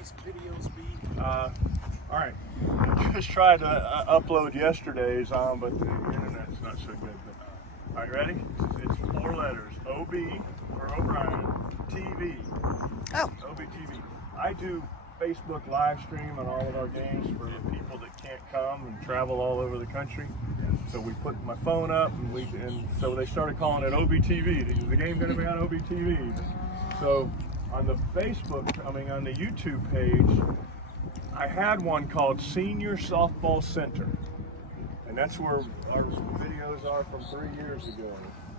these videos be? All right. I just tried to upload yesterday's but the internet's not so good. But, all right, ready? It's 4 letters. OB for O'Brien, TV. Oh. OB TV. I do Facebook live stream on all of our games for the people that can't come and travel all over the country. So we put my phone up, and so they started calling it OBTV. Is the game going to be on OBTV? So on the Facebook, on the YouTube page, I had one called Senior Softball Center, and that's where our videos are from 3 years ago,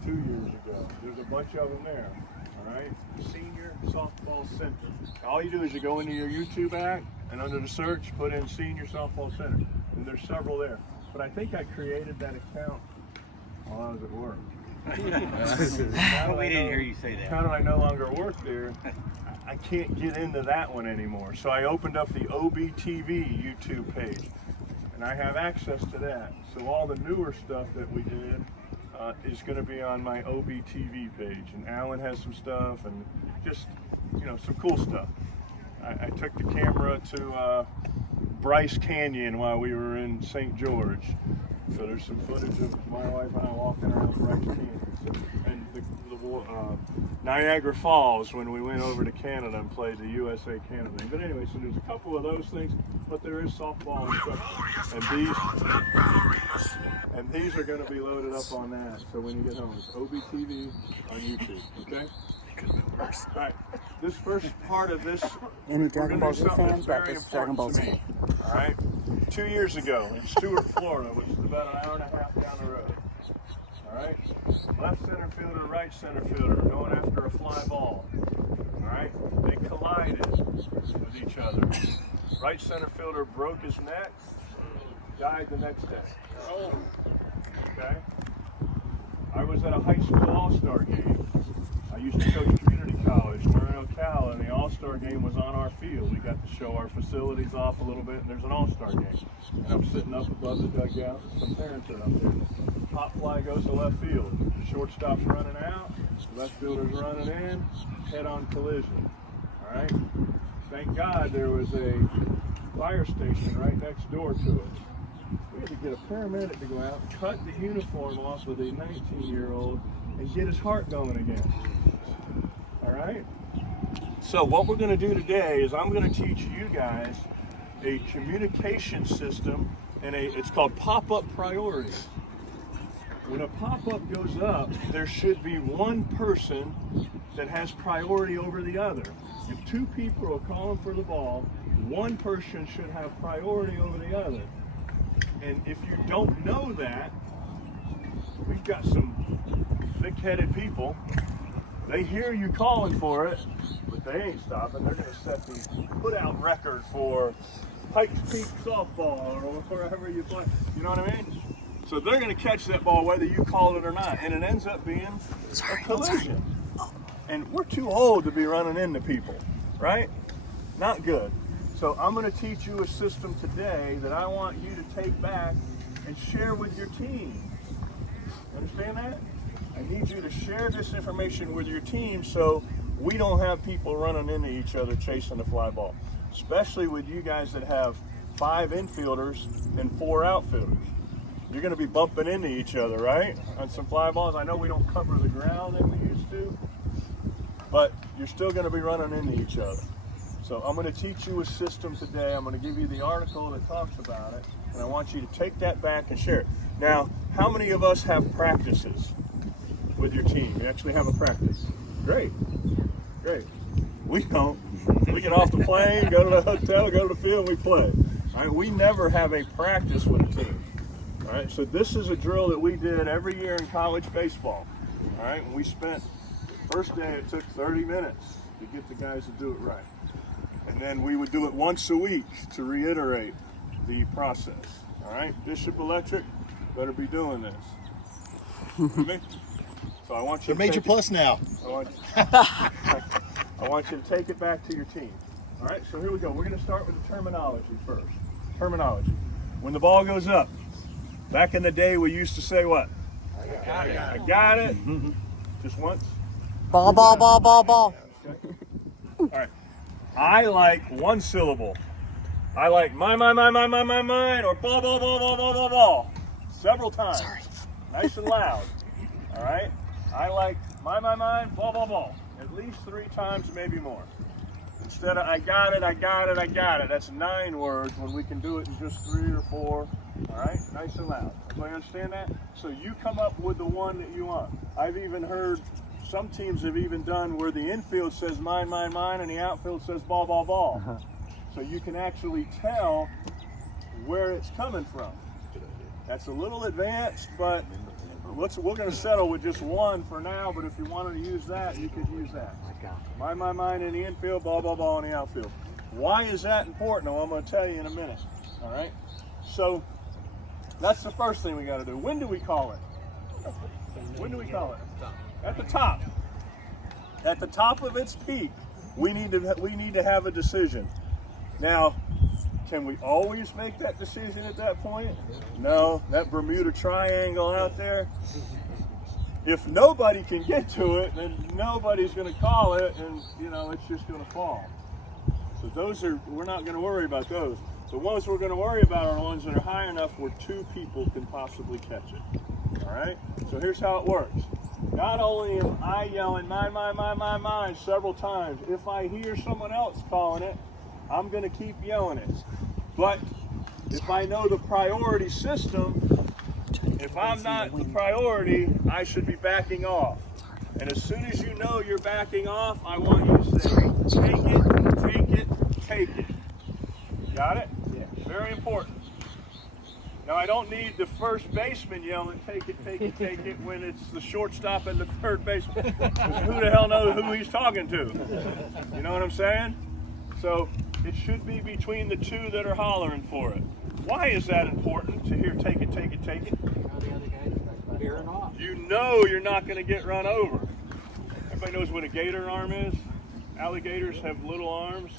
2 years ago. There's a bunch of them there. All right, Senior Softball Center. All you do is you go into your YouTube app, and under the search, put in Senior Softball Center, and there's several there. But I think I created that account while I was at work. We didn't hear you say that. How do I no longer work there? I can't get into that one anymore. So I opened up the OBTV YouTube page, and I have access to that. So all the newer stuff that we did is going to be on my OBTV page. And Alan has some stuff, and just, some cool stuff. I took the camera to Bryce Canyon while we were in St. George. So there's some footage of my wife and I walking around Bryce Canyon. And the Niagara Falls when we went over to Canada and played the USA Canada. But anyway, so there's a couple of those things, but there is softball instruction. And these are going to be loaded up on that. So when you get home, it's OBTV on YouTube, okay? All right, this first part of this, Any Dragon Ball Z fans got this Dragon Ball Z. All right, 2 years ago in Stuart, Florida, which is about an hour and a half down the road. All right, left center fielder, right center fielder, going after a fly ball. All right, they collided with each other. Right center fielder broke his neck, died the next day. Okay, I was at a high school all-star game. I used to coach community college, Murray Cal, and the all-star game was on our field. We got to show our facilities off a little bit, and there's an all-star game. And I'm sitting up above the dugout, some parents are up there. Pop fly goes to left field. The shortstop's running out, the left fielder's running in, head-on collision. All right? Thank God there was a fire station right next door to it. We had to get a paramedic to go out, cut the uniform off of the 19-year-old, and get his heart going again. All right? So what we're going to do today is I'm going to teach you guys a communication system, and it's called pop-up priorities. When a pop-up goes up, there should be one person that has priority over the other. If 2 people are calling for the ball, one person should have priority over the other. And if you don't know that, we've got some thick-headed people. They hear you calling for it, but they ain't stopping. They're going to set the put-out record for Pikes Peak softball or wherever you play. You know what I mean? So they're going to catch that ball whether you call it or not, and it ends up being a collision. And we're too old to be running into people, right? Not good. So I'm going to teach you a system today that I want you to take back and share with your team. Understand that? I need you to share this information with your team so we don't have people running into each other chasing the fly ball, especially with you guys that have 5 infielders and 4 outfielders. You're going to be bumping into each other, right, on some fly balls. I know we don't cover the ground that we used to, but you're still going to be running into each other. So I'm going to teach you a system today. I'm going to give you the article that talks about it, and I want you to take that back and share it. Now, how many of us have practices with your team? You actually have a practice. Great. Great. We don't. We get off the plane, go to the hotel, go to the field, and we play. All right? We never have a practice with a team. All right? So this is a drill that we did every year in college baseball. All right? And we spent, the first day it took 30 minutes to get the guys to do it right. And then we would do it once a week to reiterate the process. All right? Bishop Electric better be doing this. So I want you to Major Plus now. I want you to take it back to your team. All right, so here we go. We're going to start with the terminology first. Terminology. When the ball goes up, back in the day we used to say what? I got it. Just once. Ball. Okay. All right. I like one syllable. I like mine, or ball, ball, ball, ball, ball, ball, ball. Several times. Sorry. Nice and loud. All right? I like mine, ball, ball, ball. At least 3 times, maybe more. Instead of I got it. That's 9 words when we can do it in just 3 or 4. All right? Nice and loud. Everybody understand that? So you come up with the one that you want. I've even heard some teams have even done where the infield says mine, and the outfield says ball, ball, ball. So you can actually tell where it's coming from. That's a little advanced, but we're going to settle with just one for now, but if you wanted to use that, you could use that. Mine in the infield, ball, ball, ball in the outfield. Why is that important? Well, I'm going to tell you in a minute. All right? So that's the first thing we got to do. When do we call it? When do we call it? At the top. At the top of its peak, we need to have a decision. Now, can we always make that decision at that point? No, that Bermuda Triangle out there. If nobody can get to it, then nobody's going to call it, and it's just going to fall. So we're not going to worry about those. The ones we're going to worry about are the ones that are high enough where 2 people can possibly catch it. All right? So here's how it works. Not only am I yelling mine several times, if I hear someone else calling it, I'm going to keep yelling it. But if I know the priority system, if I'm not the priority, I should be backing off. And as soon as you know you're backing off, I want you to say, take it. Got it? Yeah. Very important. Now, I don't need the first baseman yelling, take it, when it's the shortstop and the third baseman. Who the hell knows who he's talking to? You know what I'm saying? So it should be between the 2 that are hollering for it. Why is that important to hear take it? You know you're not going to get run over. Everybody knows what a gator arm is? Alligators have little arms.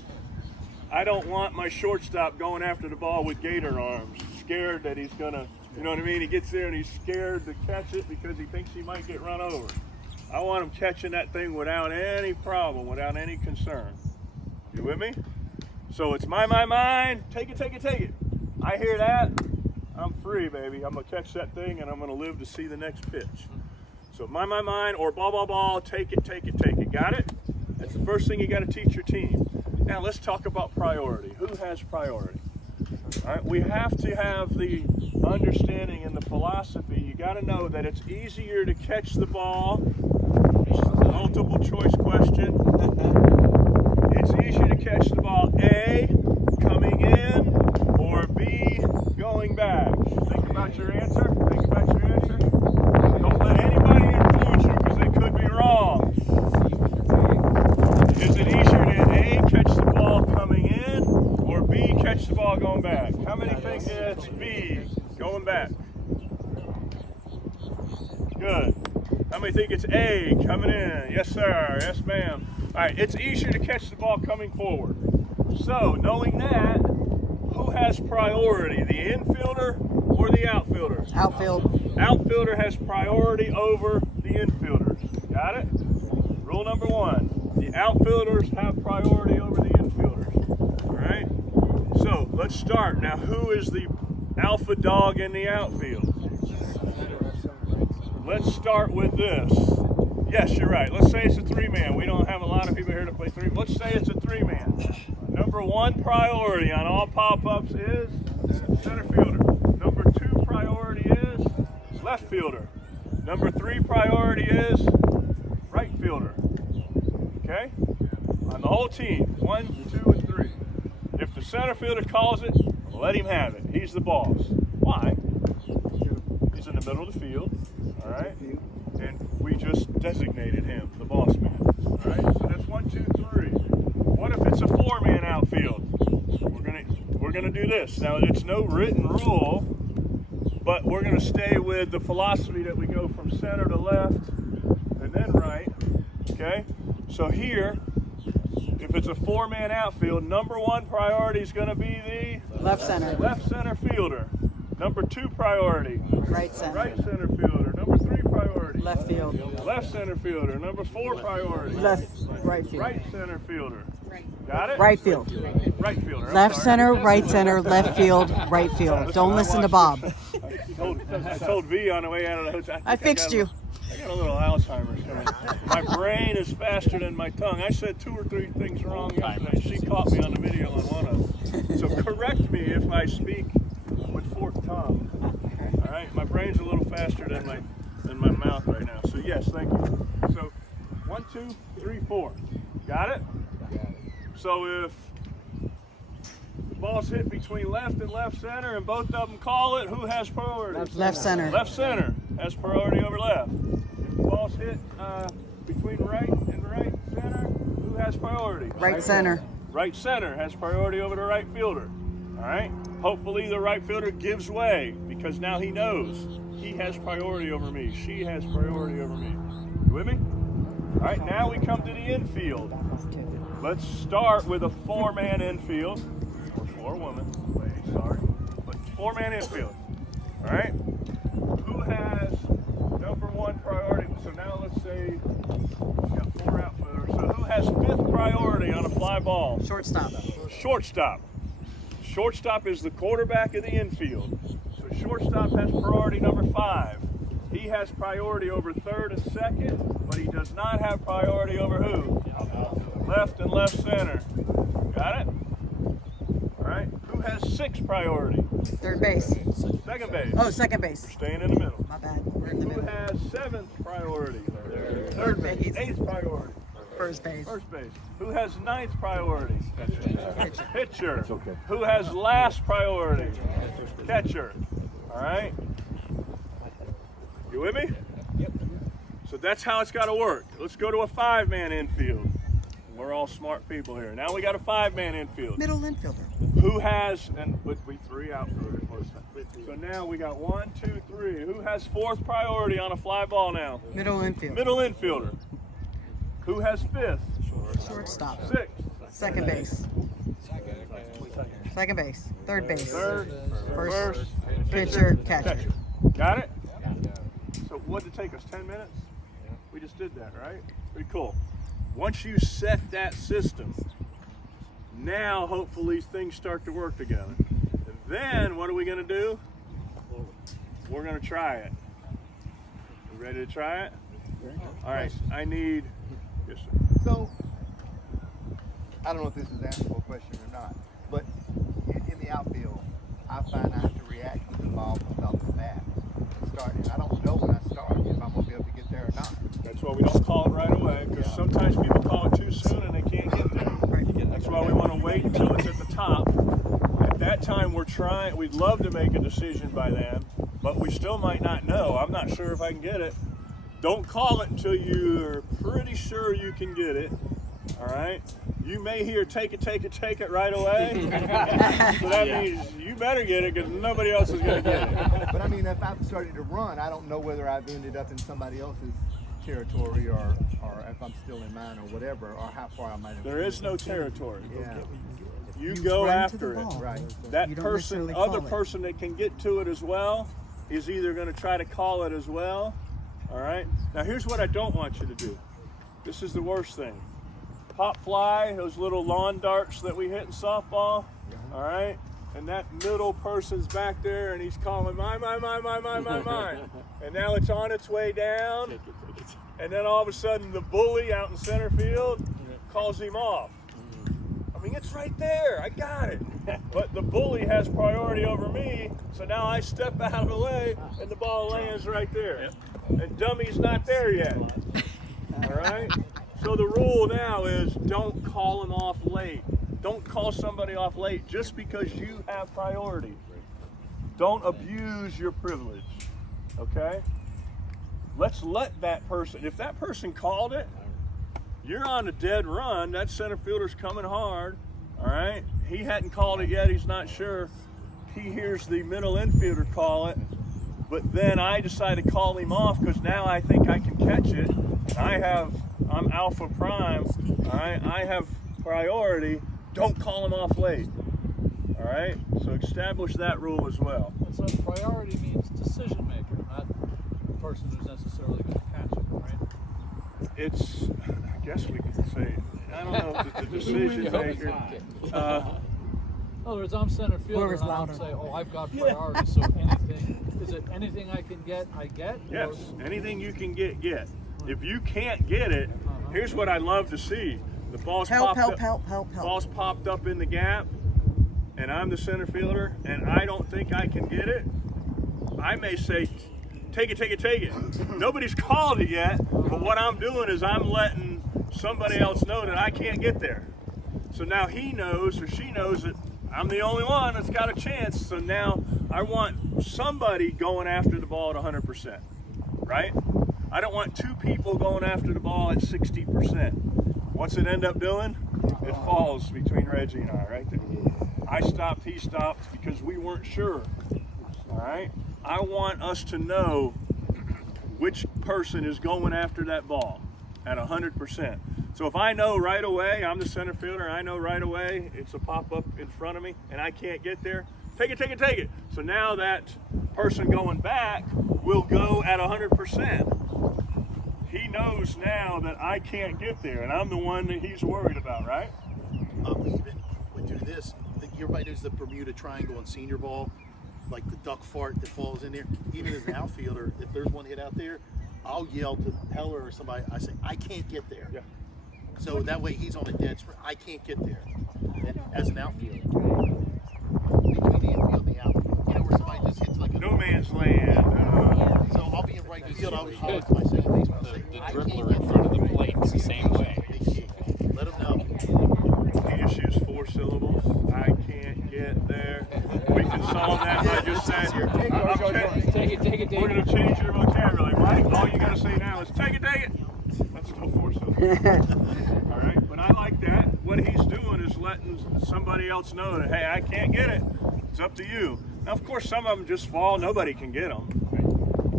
I don't want my shortstop going after the ball with gator arms, scared that he's going to, you know what I mean? He gets there and he's scared to catch it because he thinks he might get run over. I want him catching that thing without any problem, without any concern. You with me? So it's mine, take it. I hear that, I'm free, baby. I'm going to catch that thing and I'm going to live to see the next pitch. So mine, or ball, ball, ball, take it. Got it? That's the first thing you got to teach your team. Now let's talk about priority. Who has priority? All right, we have to have the understanding and the philosophy. You got to know that it's easier to catch the ball. This is a multiple choice question. It's easier to catch the ball, A, coming in, or B, going back. Think about your answer. Don't let anybody influence you because they could be wrong. Is it easier to A, catch the ball coming in, or B, catch the ball going back? How many think it's B, going back? Good. How many think it's A, coming in? Yes, sir. Yes, ma'am. All right, it's easier to catch the ball coming forward. So, knowing that, who has priority, the infielder or the outfielder? Outfield. Outfielder has priority over the infielders. Got it? Rule number 1, the outfielders have priority over the infielders. All right? So, let's start. Now, who is the alpha dog in the outfield? Let's start with this. Yes, you're right. Let's say it's a 3-man. We don't have a lot of people here to play 3. Let's say it's a 3-man. Number 1 priority on all pop-ups is center fielder. Number 2 priority is left fielder. Number 3 priority is right fielder. Okay? On the whole team, 1, 2, and 3. If the center fielder calls it, let him have it. He's the boss. Why? He's in the middle of the field. All right? And we just designated him the boss man. All right? So that's 1, 2, 3. What if it's a 4-man outfield? We're gonna do this. Now, it's no written rule, but we're gonna stay with the philosophy that we go from center to left and then right. Okay? So here, if it's a 4-man outfield, number 1 priority is gonna be the Left center fielder. Number 2 priority, Right center. right center fielder. Number 3 priority, Left field. left center fielder. Number 4 priority, Right field. right center fielder. Got it? Right field. Right fielder. I'm Left sorry. center, right center, left field, right field. Don't listen to Bob. I told V on the way out of the hotel. I fixed you. I got a little Alzheimer's coming. My brain is faster than my tongue. I said 2 or 3 things wrong yesterday. She caught me on the video on one of them. So correct me if I speak with forked tongue. All right, my brain's a little faster than my mouth right now. So yes, thank you. So 1, 2, 3, 4. Got it? So if the ball's hit between left and left center and both of them call it, who has priority? Left center. Left center has priority over left. If the ball's hit between right and right center, who has priority? Right center. Right center has priority over the right fielder. All right? Hopefully the right fielder gives way because now he knows he has priority over me. She has priority over me. You with me? All right, now we come to the infield. Let's start with a 4-man infield. Or 4-woman. Wait, sorry. But 4-man infield. All right? Who has number 1 priority? So now let's say we got 4 outfielders. So who has 5th priority on a fly ball? Shortstop. Shortstop. Shortstop is the quarterback of the infield. So shortstop has priority number 5. He has priority over 3rd and 2nd, but he does not have priority over who? Left and left center. Got it? All right. Who has 6th priority? Third base. 2nd base. Oh, second base. Staying in the middle. My bad. We're in the Who middle. has 7th priority? Third base. 8th priority. First base. First base. Who has 9th priority? Pitcher. Pitcher. Who has last priority? Catcher. All right. You with me? Yep. So that's how it's got to work. Let's go to a 5-man infield. We're all smart people here. Now we got a 5-man infield. Middle infielder. Who has, and we 3 outfielders most of the time. So now we got 1, 2, 3. Who has 4th priority on a fly ball now? Middle infield. Middle infielder. Who has 5th? Shortstop. 6th. Second base. Second base. Third base. Third. First. Pitcher. Catcher. Got it? So what did it take us, 10 minutes? We just did that, right? Pretty cool. Once you set that system, now hopefully things start to work together. And then what are we going to do? We're going to try it. You ready to try it? All right, I need, yes sir. So, I don't know if this is answerable question or not, but in the outfield, I find I have to react with the ball off the bat. Starting, I don't know when I start if I'm going to be able to get there or not. That's why we don't call it right away, because sometimes people call it too soon and they can't get there. That's why we want to wait until it's at the top. At that time, we'd love to make a decision by then, but we still might not know. I'm not sure if I can get it. Don't call it until you're pretty sure you can get it. All right? You may hear take it right away. So that means you better get it because nobody else is going to get it. But I mean, if I'm starting to run, I don't know whether I've ended up in somebody else's territory or if I'm still in mine or whatever, or how far I might have. There is no territory. Yeah. You go run to after the it. ball. Right. That You don't person, necessarily other call it. person that can get to it as well, is either going to try to call it as well. All right. Now here's what I don't want you to do. This is the worst thing. Pop fly, those little lawn darts that we hit in softball. All right. And that middle person's back there, and he's calling mine. And now it's on its way down. And then all of a sudden, the bully out in center field calls him off. I mean, it's right there. I got it. But the bully has priority over me, so now I step out of the way, and the ball lands right there. And Dummy's not there yet. All right? So the rule now is don't call him off late. Don't call somebody off late just because you have priority. Don't abuse your privilege, okay? Let's let that person, if that person called it, you're on a dead run. That center fielder's coming hard, all right? He hadn't called it yet. He's not sure. He hears the middle infielder call it, but then I decide to call him off because now I think I can catch it. I'm alpha prime, all right? I have priority. Don't call him off late, all right? So establish that rule as well. So priority means decision maker, not the person who's necessarily going to catch it, right? It's, I guess we could say, I don't know if the decision maker. In other words, I'm center fielder, Whoever's and I'm louder. saying, oh, I've got priority, so anything, is it anything I can get, I get? Yes, anything you can get. If you can't get it, here's what I'd love to see. The ball's Help, popped help, up, help. ball's popped up in the gap, and I'm the center fielder, and I don't think I can get it. I may say, take it. Nobody's called it yet, but what I'm doing is I'm letting somebody else know that I can't get there. So now he knows or she knows that I'm the only one that's got a chance. So now I want somebody going after the ball at 100%, right? I don't want two people going after the ball at 60%. What's it end up doing? It falls between Reggie and I, right there. I stopped, he stopped because we weren't sure, all right? I want us to know which person is going after that ball at 100%. So if I know right away, I'm the center fielder, I know right away it's a pop-up in front of me and I can't get there, take it. So now that person going back will go at 100%. He knows now that I can't get there and I'm the one that he's worried about, right? Even when do this, everybody knows the Bermuda Triangle in senior ball, like the duck fart that falls in there. Even as an outfielder, if there's one hit out there, I'll yell to Heller or somebody, I say, I can't get there. Yeah. So that way he's on a dead sprint. I can't get there. And as an outfielder, between the infield and the outfield, you know, where somebody just hits like a No man's land. So I'll be in right field. I'll holler to my second baseman. I'll say, The I can't dribbler get in front of there. the plate is the same way. Let him know. He just used 4 syllables. I can't get there. We can solve that by just saying, Take it. we're going to change your vocabulary, Mike. All you got to say now is take it. That's still 4 syllables. All right, but I like that. What he's doing is letting somebody else know that, hey, I can't get it. It's up to you. Now, of course, some of them just fall. Nobody can get them.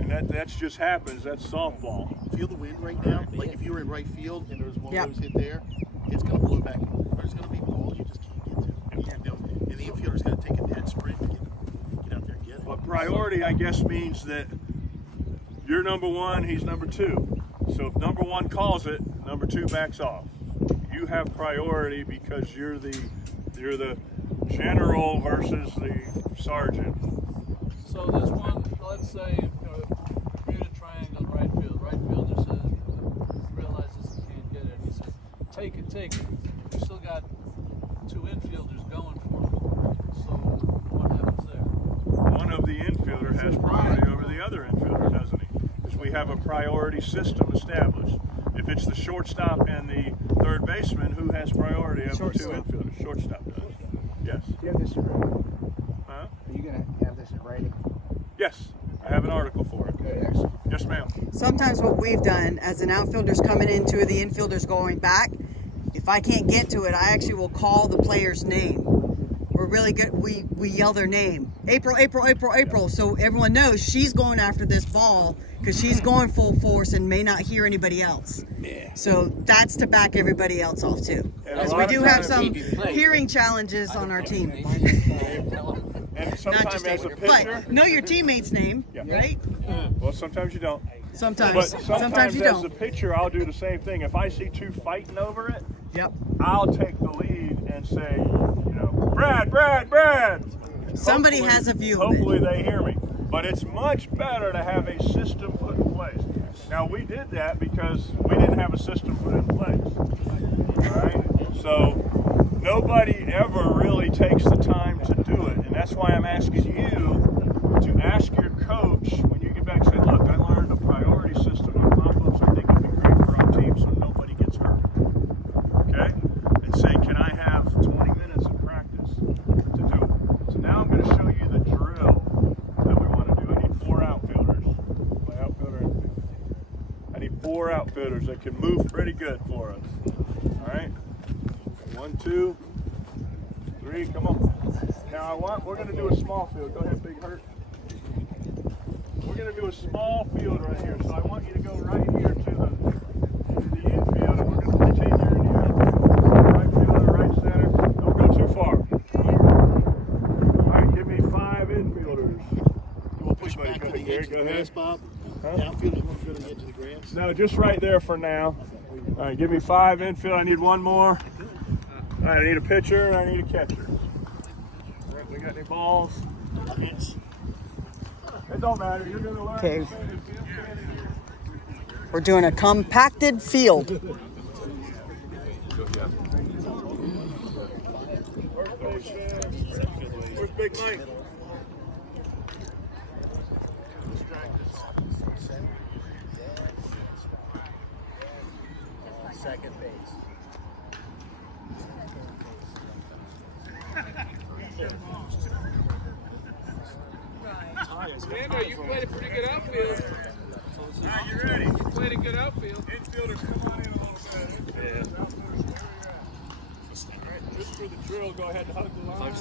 And that just happens. That's softball. Feel the wind right now. Like if you were in right field and there was one Yep. of those hit there, it's going to blow back. There's going to be balls you just can't get to. You know, and the infielder's got to take a dead sprint to get out there and get it. But priority, I guess, means that you're number 1, he's number 2. So if number 1 calls it, number 2 backs off. You have priority because you're the general versus the sergeant. So there's one, let's say, Bermuda Triangle right field. Right fielder says, realizes he can't get it. He says, take it. You still got 2 infielders going for it. So what happens there? One of the infielder has priority over the other infielder, doesn't he? Because we have a priority system established. If it's the shortstop and the third baseman, who has priority over the 2 infielders? Shortstop does. Yes. Do you have this in writing? Huh? Are you going to have this in writing? Yes. I have an article for it. Okay, excellent. Yes, ma'am. Sometimes what we've done as an outfielder's coming into the infielders going back, if I can't get to it, I actually will call the player's name. We're really good. We yell their name. April. So everyone knows she's going after this ball because she's going full force and may not hear anybody else. So that's to back everybody else off too. And a As lot we of do have times- some hearing challenges on our team. And Not sometimes just as a April. pitcher, But know your teammate's name, Yeah. right? well, sometimes you don't. But Sometimes you as a don't. pitcher, I'll do the same thing. If I see 2 fighting over it, Yep. I'll take the lead and say, Brad. Somebody Hopefully- has a view of Hopefully it. they hear me. But it's much better to have a system put in place. Now, we did that because we didn't have a system put in place. All right? So nobody ever really takes the time to do it. And that's why I'm asking you to ask your coach when you get back, say, look, I learned a priority system on pop-ups. I think it'd be great for our team so nobody gets hurt. Okay? And say, can I have 20 minutes of practice to do it? So now I'm going to show you the drill that we want to do. I need 4 outfielders. My outfielder and I need 4 outfielders that can move pretty good for us. All right? 1, 2, 3, come on. Now we're going to do a small field. Go ahead, Big Hurt. We're going to do a small field right here. So I want you to go right here to the infield, and we're going to pretend you're in the right fielder, right center. Don't go too far. All right, give me 5 infielders. We'll push back to the Gary, edge of go the ahead. grass, Bob. Huh? The outfielder's going to go to the edge of the grass. No, just right there for now. All right, give me 5 infield. I need one more. All right, I need a pitcher and I need a catcher. All right, we got any balls? It don't matter. You're going to learn. Okay. We're doing a compacted field. Where's Big Mike? Second base. Amanda, you played a pretty good outfield. Now you ready? You played a good outfield. Infielders, come on in a little bit. Yeah. Just for the drill, go ahead and hug the line.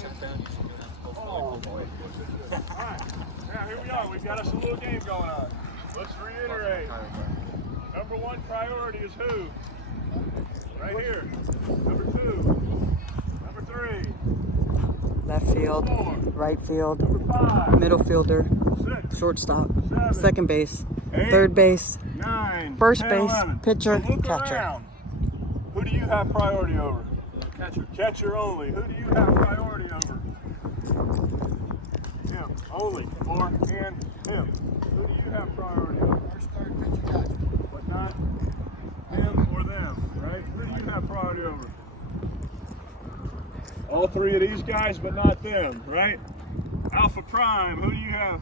Oh, boy. All right. Now, here we are. We've got us a little game going on. Let's reiterate. Number 1 priority is who? Right here. Number 2. Number 3. Left field, right field, Number 5. middle fielder, 6. shortstop, 7. second base, 8. third base, 9. first 10, base, 11. pitcher, So look catcher. around. Who do you have priority over? Catcher. Catcher only. Who do you have priority over? Him. Only. Or and him. Who do you have priority over? First, third, pitcher, catcher. But not him or them, right? Who do you have priority over? All 3 of these guys, but not them, right? Alpha Prime, who do you have?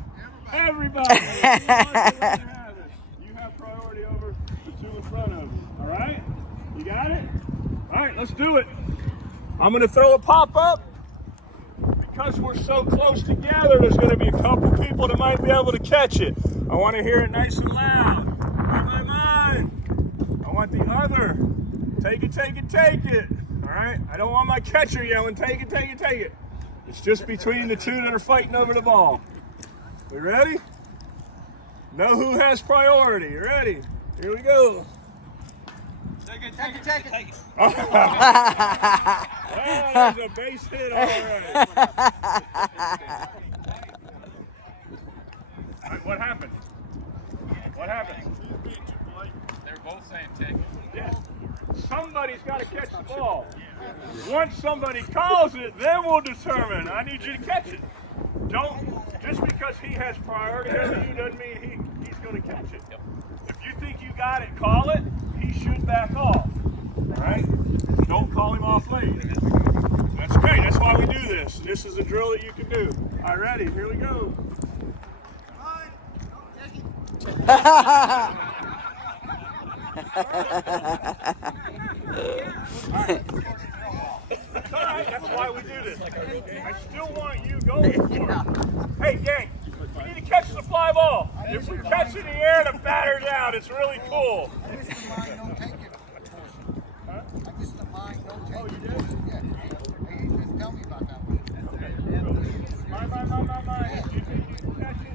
Everybody. You have priority over the 2 in front of you, all right? You got it? All right, let's do it. I'm going to throw a pop-up. Because we're so close together, there's going to be a couple people that might be able to catch it. I want to hear it nice and loud. In my mind. I want the other. Take it, take it, take it. All right? I don't want my catcher yelling, take it, take it, take it. It's just between the 2 that are fighting over the ball. We ready? Know who has priority. You ready? Here we go. Take it, take it, take it. Take it. Well, there's a base hit already. All right, what happened? What happened? They're both saying take it. Yeah. Somebody's got to catch the ball. Once somebody calls it, then we'll determine. I need you to catch it. Don't, just because he has priority over you doesn't mean he's going to catch it. If you think you got it, call it. He should back off. All right? Don't call him off late. That's great. That's why we do this. This is a drill that you can do. All right, ready? Here we go. That's all right. That's why we do this. I still want you going for it. Hey, gang, we need to catch the fly ball. If we catch it in the air and it batters out, it's really cool. Oh, you did? Yeah. He didn't tell me about that one. Mine. You think you can catch it?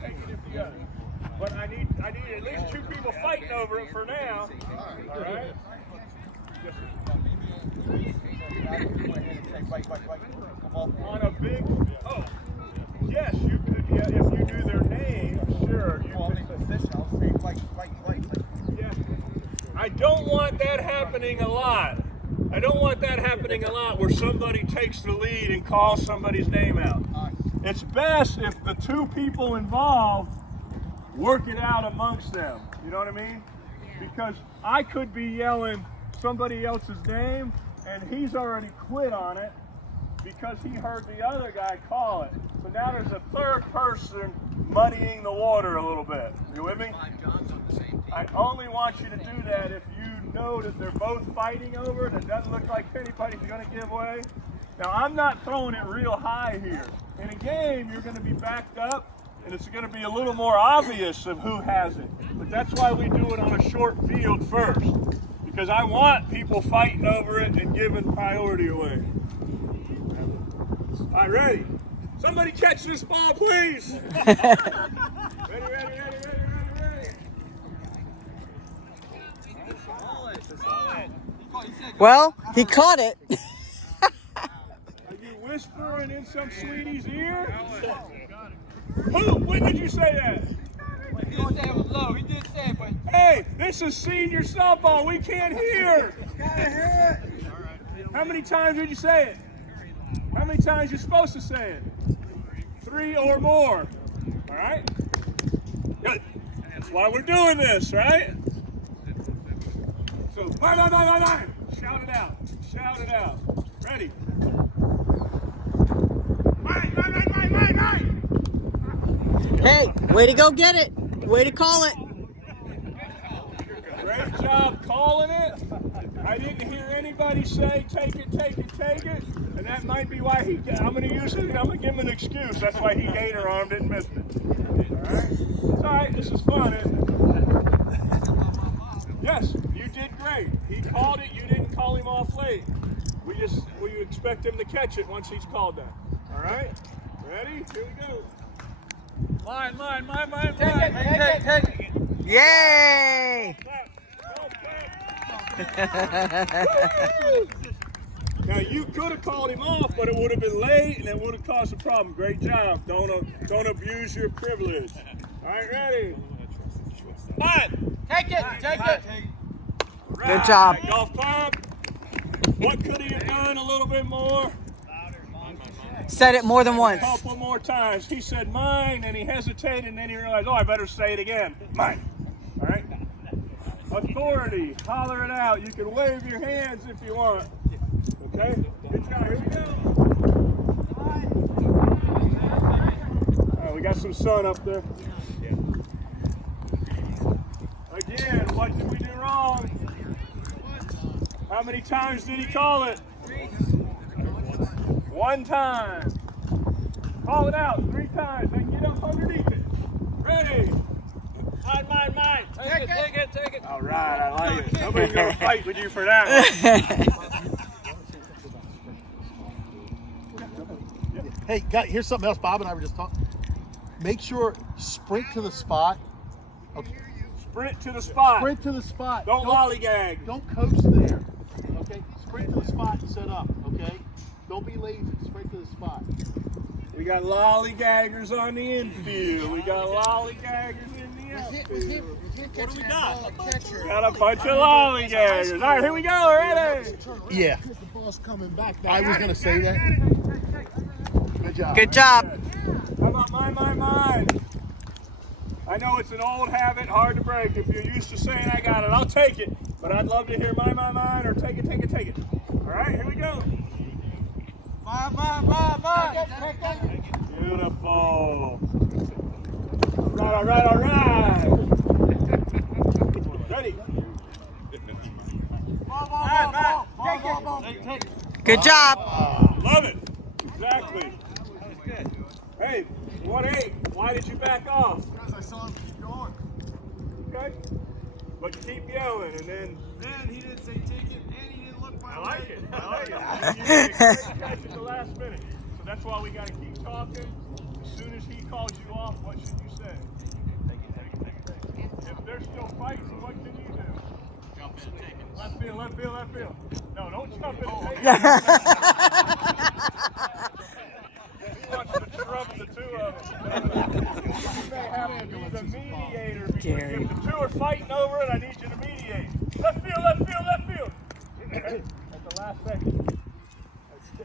Take it if you got it. But I need at least 2 people fighting over it for now. All right? On a big, oh, yes, you could, yeah, if you knew their name, sure. You could, yeah. I don't want that happening a lot. I don't want that happening a lot where somebody takes the lead and calls somebody's name out. It's best if the 2 people involved work it out amongst them. You know what I mean? Because I could be yelling somebody else's name and he's already quit on it because he heard the other guy call it. So now there's a 3rd person muddying the water a little bit. You with me? I only want you to do that if you know that they're both fighting over it. It doesn't look like anybody's going to give way. Now, I'm not throwing it real high here. In a game, you're going to be backed up, and it's going to be a little more obvious of who has it. But that's why we do it on a short field first, because I want people fighting over it and giving priority away. All right, ready? Somebody catch this ball, please. Ready. Well, he caught it. Are you whispering in some sweetie's ear? Who? When did you say that? He did say it was low. He did say it, but Hey, this is senior softball. We can't hear. How many times did you say it? How many times you supposed to say it? 3 or more. All right? Good. That's why we're doing this, right? So, mine. Shout it out. Shout it out. Ready? Mine. Hey, way to go get it. Way to call it. Great job calling it. I didn't hear anybody say take it. And that might be why I'm going to give him an excuse. That's why he gator armed it and missed it. All right? It's all right. This is fun, isn't it? Yes, you did great. He called it. You didn't call him off late. We expect him to catch it once he's called that. All right? Ready? Here we go. Mine. take it. Yay! Now you could have called him off, but it would have been late and it would have caused a problem. Great job. Don't abuse your privilege. All right, ready? Mine. Take it. Good job. Golf clap. What could he have done a little bit more? Said it more than A once. couple more times. He said mine, and he hesitated, and then he realized, oh, I better say it again. Mine. All right? Authority. Holler it out. You can wave your hands if you want. Okay? Good job. Here we go. All right, we got some sun up there. Again, what did we do wrong? How many times did he call it? 1 time. Call it out 3 times. Then get up underneath it. Ready? Mine. Take it. All right, I like it. Nobody's going to fight with you for that one. Hey, here's something else Bob and I were just talking. Make sure, sprint to the spot. Okay. Sprint to the spot. Sprint to the spot. Don't lollygag. Don't coast there. Okay? Sprint to the spot and set up. Okay? Don't be lazy. Sprint to the spot. We got lollygaggers on the infield. We got lollygaggers in the outfield. What do we got? Got a bunch of lollygaggers. All right, here we go. Ready? Yeah. The ball's coming back. I was going to say that. Good job. Good job. How about mine? I know it's an old habit, hard to break. If you're used to saying I got it, I'll take it. But I'd love to hear mine, or take it. All right, here we go. Mine. Beautiful. All right. Ready? Ball. Take it. Good job. Love it. Exactly. Hey, 1-8. Why did you back off? Because I saw him keep going. Okay. But you keep yelling, and then And he didn't say take it, and he didn't look my I way. like it. You did a great catch at the last minute. So that's why we got to keep talking. As soon as he calls you off, what should you say? Take it. If they're still fighting, what can you do? Jump in, take it. Left field. No, don't jump in and take it. He wants to trump the 2 of them. You may have to be the mediator. Jerry. If the 2 are fighting over it, I need you to mediate. Left field. At the last second.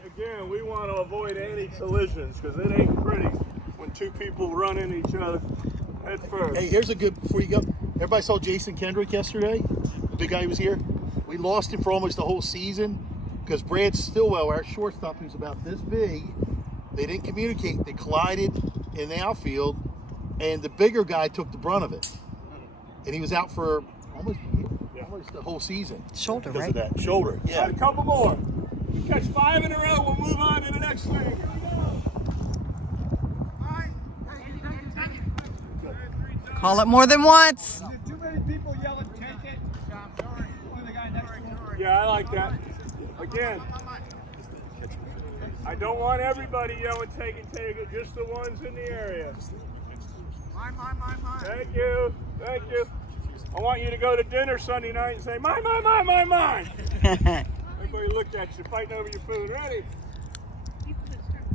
Again, we want to avoid any collisions because it ain't pretty when 2 people run into each other head first. Hey, here's a good, before you go, everybody saw Jason Kendrick yesterday? The big guy who was here? We lost him for almost the whole season because Brad Stillwell, our shortstop, who's about this big, they didn't communicate. They collided in the outfield, and the bigger guy took the brunt of it. And he was out for almost the whole season. Shoulder, Because right? of that. Shoulder, All right, yeah. a couple more. We catch 5 in a row, we'll move on to the next thing. Call it more than once. Too many people yelling, take it. I'm sorry. The guy next to me. Yeah, I like that. Again, I don't want everybody yelling take it, just the ones in the area. Mine. Thank you. I want you to go to dinner Sunday night and say, mine. Everybody looked at you, fighting over your food. Ready?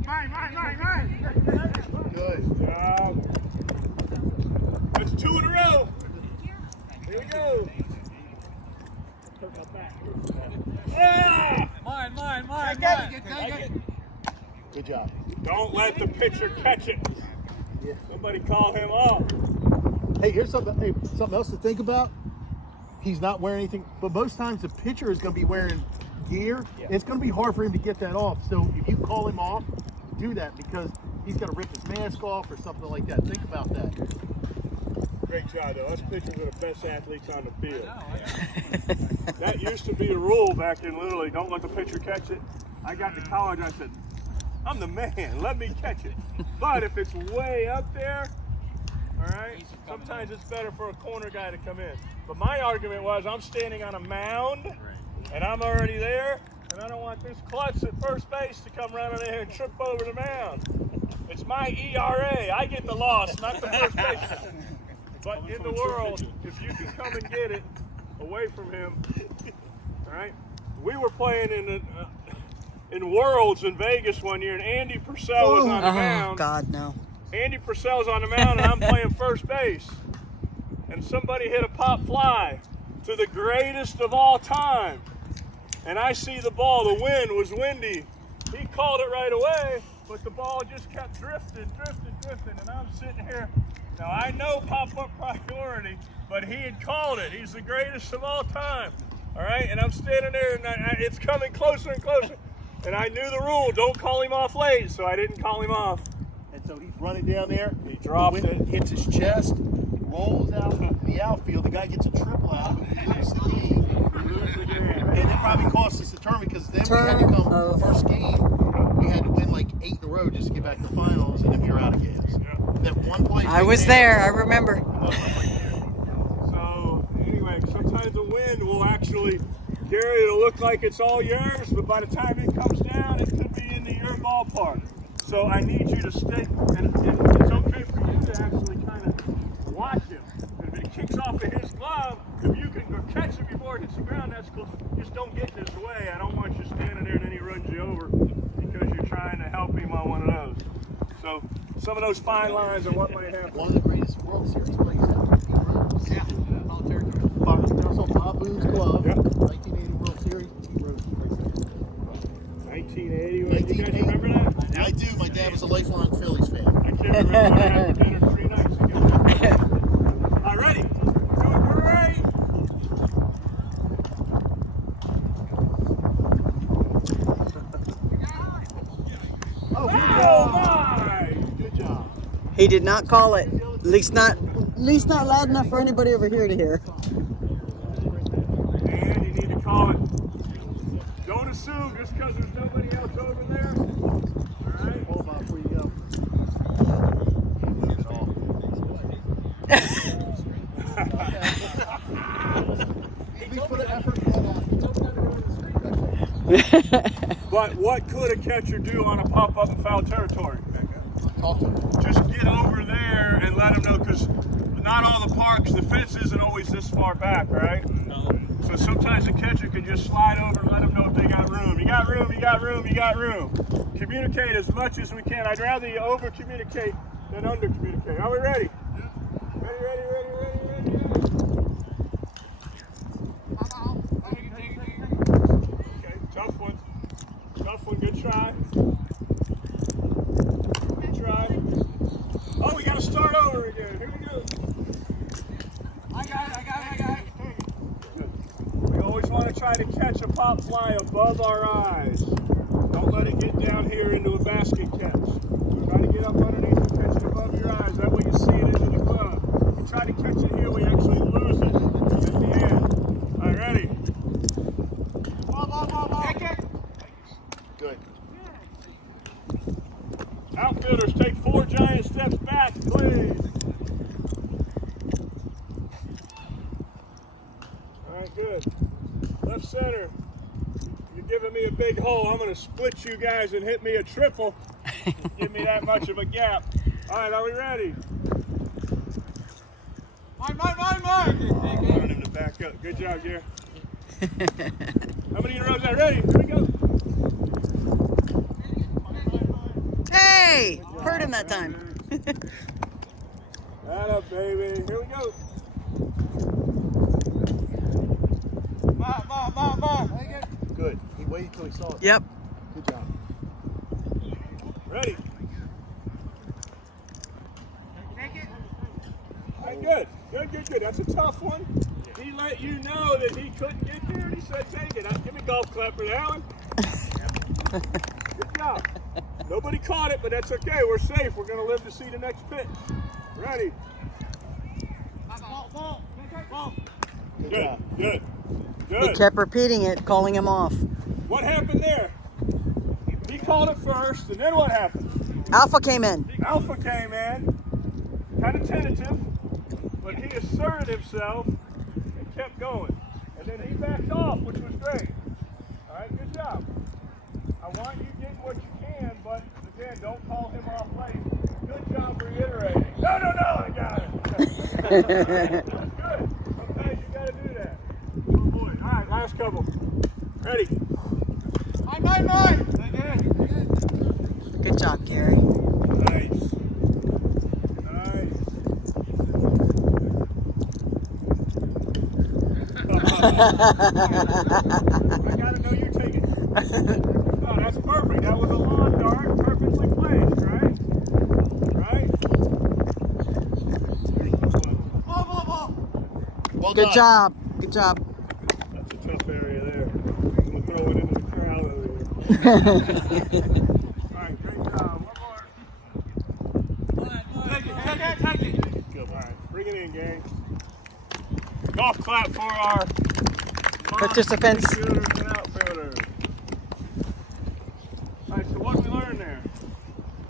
Mine. Good. Good job. That's 2 in a row. Here we go. Ah! Mine. Good job. Don't let the pitcher catch it. Somebody call him off. Hey, here's something else to think about. He's not wearing anything, but most times the pitcher is going to be wearing gear. It's going to be hard for him to get that off. So if you call him off, do that because he's got to rip his mask off or something like that. Think about that. Great job, though. Us pitchers are the best athletes on the field. That used to be a rule back in Little League. Don't let the pitcher catch it. I got to college, I said, I'm the man. Let me catch it. But if it's way up there, all right, sometimes it's better for a corner guy to come in. But my argument was I'm standing on a mound, and I'm already there, and I don't want this klutz at first base to come running in here and trip over the mound. It's my ERA. I get the loss, not the first baseman. But in the world, if you can come and get it away from him, all right? We were playing in Worlds in Vegas one year, and Andy Purcell was on the mound. Oh, God, no. Andy Purcell's on the mound, and I'm playing first base. And somebody hit a pop fly to the greatest of all time. And I see the ball. The wind was windy. He called it right away, but the ball just kept drifting. And I'm sitting here. Now, I know pop-up priority, but he had called it. He's the greatest of all time. All right? And I'm standing there, and it's coming closer and closer. And I knew the rule. Don't call him off late, so I didn't call him off. And so he's running down there. He dropped the wind it. hits his chest, rolls out in the outfield. The guy gets a triple out of it. He loses the game. And it probably cost us the tournament because then we had to come first game. We had to win like 8 in a row just to get back to the finals, and then we were out of gas. That one play. I was there. I remember. So anyway, sometimes the wind will actually, Gary, it'll look like it's all yours, but by the time it comes down, it could be into your ballpark. So I need you to stay, and it's okay for you to actually kind of watch him. And if it kicks off of his glove, if you can go catch it before it hits the ground, that's cool. Just don't get in his way. I don't want you standing there and then he runs you over because you're trying to help him on one of those. So some of those fine lines are what might happen. One of the greatest World Series plays ever. Yeah, all territory. Also, Bob Boone's glove. Yep. 1980 World Series. He wrote 1980. You guys remember that? I do. My dad was a lifelong Phillies fan. I can't remember what I had for dinner 3 nights ago. All right, ready? Doing great. Oh, Oh my! good job. He did not call it. At least not loud enough for anybody over here to hear. And you need to call it. Don't assume just because there's nobody else over there. All right. Hold on before you go. But what could a catcher do on a pop-up in foul territory? Just get over there and let him know, because not all the parks, the fence isn't always this far back, right? So sometimes the catcher can just slide over and let them know if they got room. You got room, you got room, you got room. Communicate as much as we can. I'd rather you over-communicate than under-communicate. Are we ready? Ready. Okay, tough one. Good try. Oh, we got to start over again. Here we go. I got it. We always want to try to catch a pop fly above our eyes. Don't let it get down here into a basket catch. Try to get up underneath and catch it above your eyes. That way you see it into the glove. If you try to catch it here, we actually lose it at the end. All right, ready? Ball. Take it. Good. Outfielders, take 4 giant steps back, please. All right, good. Left center. You're giving me a big hole. I'm going to split you guys and hit me a triple. Give me that much of a gap. All right, are we ready? Mine. Wanted him to back up. Good job, Gary. How many in a row is that? Ready? Here we go. Hey! Heard him that time. That up, baby. Here we go. Good. He waited till he saw it. Yep. Good job. Ready. All right, good. Good. That's a tough one. He let you know that he couldn't get there, and he said, take it. Give me a golf clap for that one. Good job. Nobody caught it, but that's okay. We're safe. We're going to live to see the next pitch. Ready. Good. He kept repeating it, calling him off. What happened there? He called it first, and then what happened? Alpha came in. Alpha came in, kind of tentative, but he asserted himself and kept going. And then he backed off, which was great. All right, good job. I want you getting what you can, but again, don't call him off late. Good job reiterating. No, I got it. All right, that's good. Sometimes you got to do that. Oh boy. All right, last couple. Ready. Mine. Good job, Gary. Nice. I gotta know you're taking it. Oh, that's perfect. That was a lawn dart, perfectly placed, right? Well Good done. job. Good job. That's a tough area there. I'm gonna throw it into the crowd over here. All right, great job. One more. Take it. Good. All right, bring it in, gang. Golf clap for our Participants. infielders and outfielders. All right, so what did we learn there?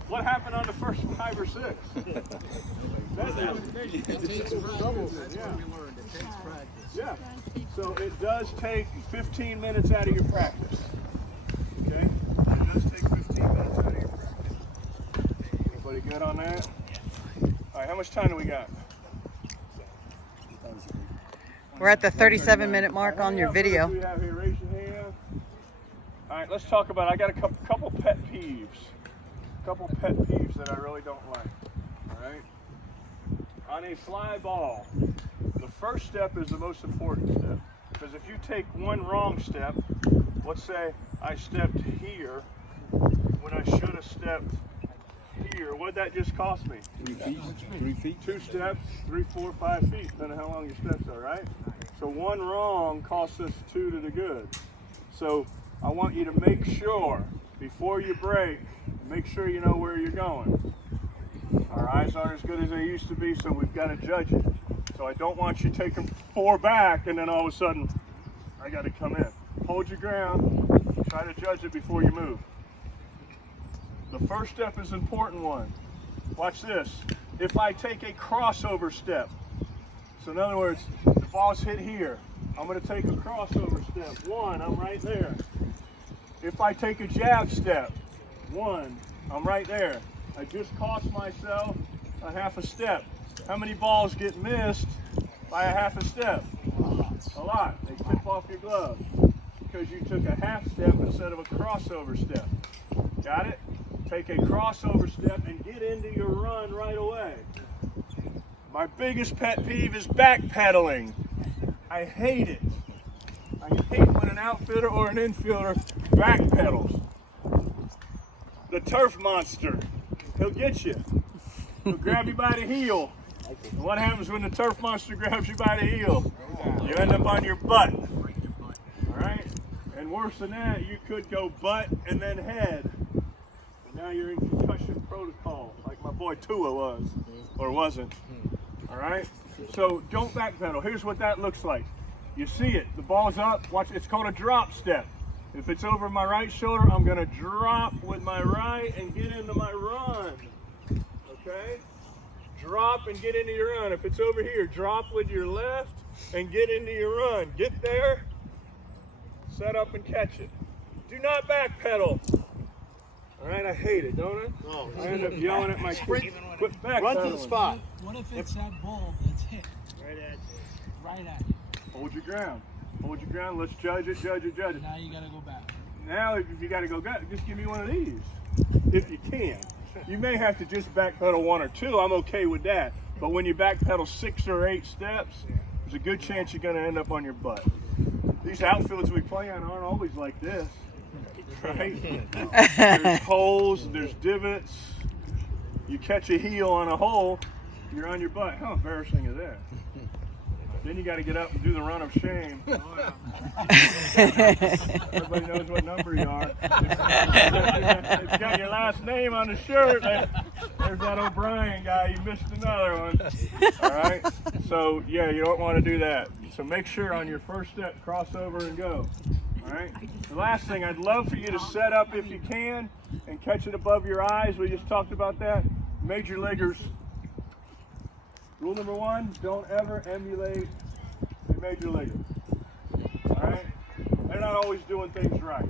What happened on the first 5 or 6? That's what we learned. It takes practice. Yeah. So it does take 15 minutes out of your practice. Okay? It does take 15 minutes out of your practice. Everybody good on that? All right, how much time do we got? We're at the 37-minute mark on your video. We have here, raise your hand. All right, let's talk about, I got a couple pet peeves. Couple pet peeves that I really don't like. All right? On a fly ball, the first step is the most important step. Because if you take one wrong step, let's say I stepped here when I should have stepped here, what'd that just cost me? 3 feet. 2 steps, 3, 4, 5 feet, depending on how long your steps are, right? So one wrong costs us 2 to the good. So I want you to make sure, before you break, make sure you know where you're going. Our eyes aren't as good as they used to be, so we've got to judge it. So I don't want you taking 4 back and then all of a sudden, I got to come in. Hold your ground, try to judge it before you move. The first step is an important one. Watch this. If I take a crossover step, so in other words, the ball's hit here, I'm going to take a crossover step. 1, I'm right there. If I take a jab step, 1, I'm right there. I just cost myself a half a step. How many balls get missed by a half a step? A lot. They tip off your glove because you took a half step instead of a crossover step. Got it? Take a crossover step and get into your run right away. My biggest pet peeve is backpedaling. I hate it. I hate when an outfielder or an infielder backpedals. The turf monster, he'll get you. He'll grab you by the heel. And what happens when the turf monster grabs you by the heel? You end up on your butt. All right? And worse than that, you could go butt and then head. And now you're in concussion protocol, like my boy Tua was, or wasn't. All right? So don't backpedal. Here's what that looks like. You see it. The ball's up. Watch. It's called a drop step. If it's over my right shoulder, I'm going to drop with my right and get into my run. Okay? Drop and get into your run. If it's over here, drop with your left and get into your run. Get there, set up and catch it. Do not backpedal. All right, I hate it, don't I? Oh, I end up yelling at my kids. Quit backpedaling. run to the spot. What if it's that ball that's hit Right at you. right at you? Hold your ground. Hold your ground. Let's judge it, judge it, judge it. Now you gotta go back. Now, if you got to go back, just give me one of these, if you can. You may have to just backpedal 1 or 2. I'm okay with that. But when you backpedal 6 or 8 steps, there's a good chance you're going to end up on your butt. These outfields we play on aren't always like this, right? There's holes, there's divots. You catch a heel on a hole, you're on your butt. How embarrassing is that? Then you got to get up and do the run of shame. Everybody knows what number you are. It's got your last name on the shirt. There's that O'Brien guy. You missed another one. All right. So yeah, you don't want to do that. So make sure on your first step, cross over and go. All right. The last thing, I'd love for you to set up if you can and catch it above your eyes. We just talked about that. Major leaguers. Rule number 1, don't ever emulate a major leaguer. All right? They're not always doing things right.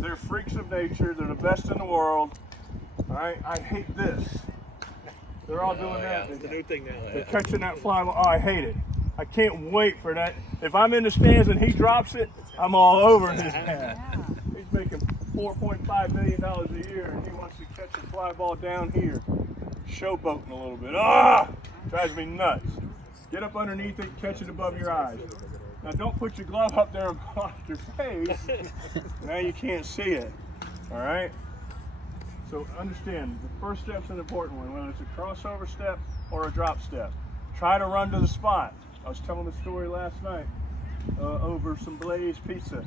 They're freaks of nature. They're the best in the world. All right? I hate this. They're all doing that. It's a new thing now. They're catching that fly ball. Oh, I hate it. I can't wait for that. If I'm in the stands and he drops it, I'm all over his head. He's making $4.5 million a year, and he wants to catch a fly ball down here. Showboating a little bit. Ah! Drives me nuts. Get up underneath it, catch it above your eyes. Now don't put your glove up there and block your face. Now you can't see it. All right? So understand, the first step's an important one, whether it's a crossover step or a drop step. Try to run to the spot. I was telling the story last night over some Blaze pizza.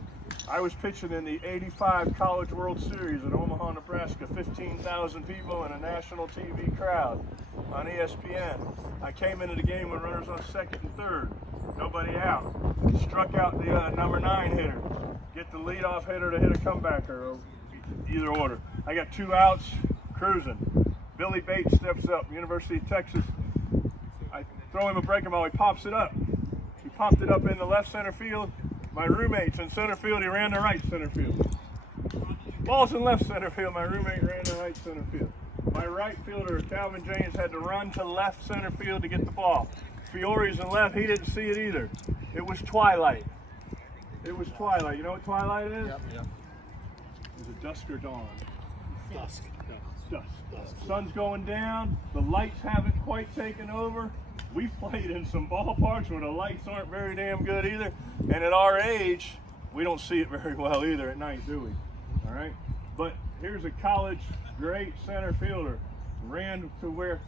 I was pitching in the '85 College World Series in Omaha, Nebraska, 15,000 people and a national TV crowd on ESPN. I came into the game with runners on second and third, nobody out. Struck out the number 9 hitter, get the leadoff hitter to hit a comebacker, or either order. I got 2 outs, cruising. Billy Bates steps up, University of Texas. I throw him a breaking ball, he pops it up. He popped it up in the left center field. My roommate's in center field, he ran to right center field. Ball's in left center field, my roommate ran to right center field. My right fielder, Calvin James, had to run to left center field to get the ball. Fiore's in left, he didn't see it either. It was twilight. It was twilight. You know what twilight is? Yep. Is it dusk or dawn? Dusk. Dusk. Sun's going down, the lights haven't quite taken over. We've played in some ballparks where the lights aren't very damn good either. And at our age, we don't see it very well either at night, do we? All right? But here's a college great center fielder. Ran to where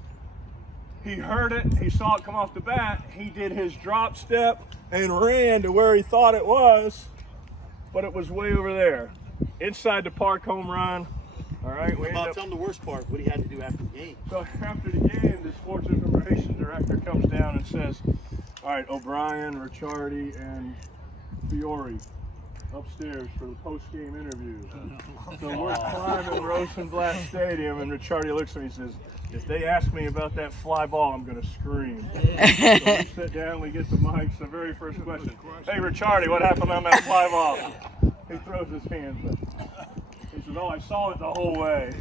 he heard it, he saw it come off the bat, he did his drop step and ran to where he thought it was, but it was way over there. Inside the park, home run. All right, Tell him the worst part, what he had to do after the game. So after the game, the sports information director comes down and says, all right, O'Brien, Ricciardi, and Fiore upstairs for the post-game interviews. So we're climbing Rosenblatt Stadium, and Ricciardi looks at me and says, if they ask me about that fly ball, I'm going to scream. So we sit down, we get the mics, the very first question. Hey, Ricciardi, what happened on that fly ball? He throws his hands up. He says, oh, I saw it the whole way.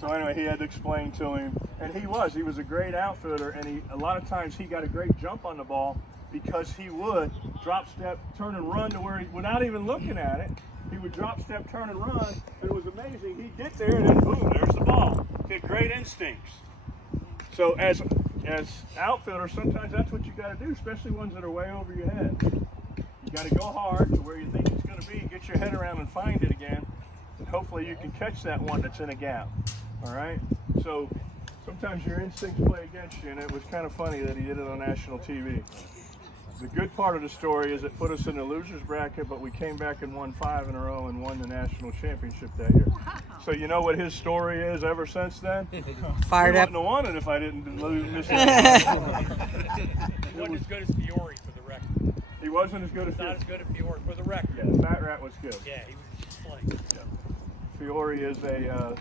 So anyway, he had to explain to him. And he was a great outfielder, and a lot of times he got a great jump on the ball because he would drop step, turn and run to where without even looking at it, he would drop step, turn and run. And it was amazing. He'd get there and then boom, there's the ball. He had great instincts. So as outfielders, sometimes that's what you got to do, especially ones that are way over your head. You got to go hard to where you think it's going to be, get your head around and find it again, and hopefully you can catch that one that's in a gap. All right? So sometimes your instincts play against you, and it was kind of funny that he did it on national TV. The good part of the story is it put us in the loser's bracket, but we came back and won 5 in a row and won the national championship that year. So you know what his story is ever since then? Fired we up. wouldn't have won it if I didn't miss it. He wasn't as good as Fiore for the record. He wasn't as good as Not as good as Fiore for the record. Yeah, Fat Rat was good. Yeah, he was just playing. Fiore is a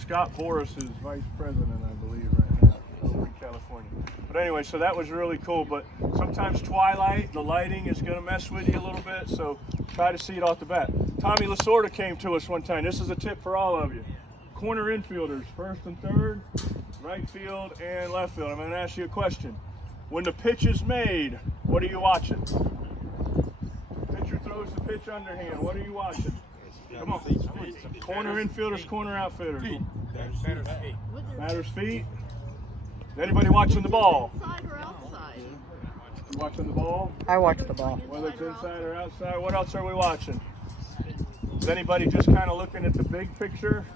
Scott Boris is vice president, I believe, right now over in California. But anyway, so that was really cool. But sometimes twilight, the lighting is going to mess with you a little bit, so try to see it off the bat. Tommy Lasorda came to us one time. This is a tip for all of you. Corner infielders, first and third, right field and left field. I'm going to ask you a question. When the pitch is made, what are you watching? Pitcher throws the pitch underhand. What are you watching? Come on. Corner infielders, corner outfielders. Matters feet. Matters feet. Is anybody watching the ball? Inside or outside? You watching the ball? I watch the ball. Whether it's inside or outside, what else are we watching? Is anybody just kind of looking at the big picture?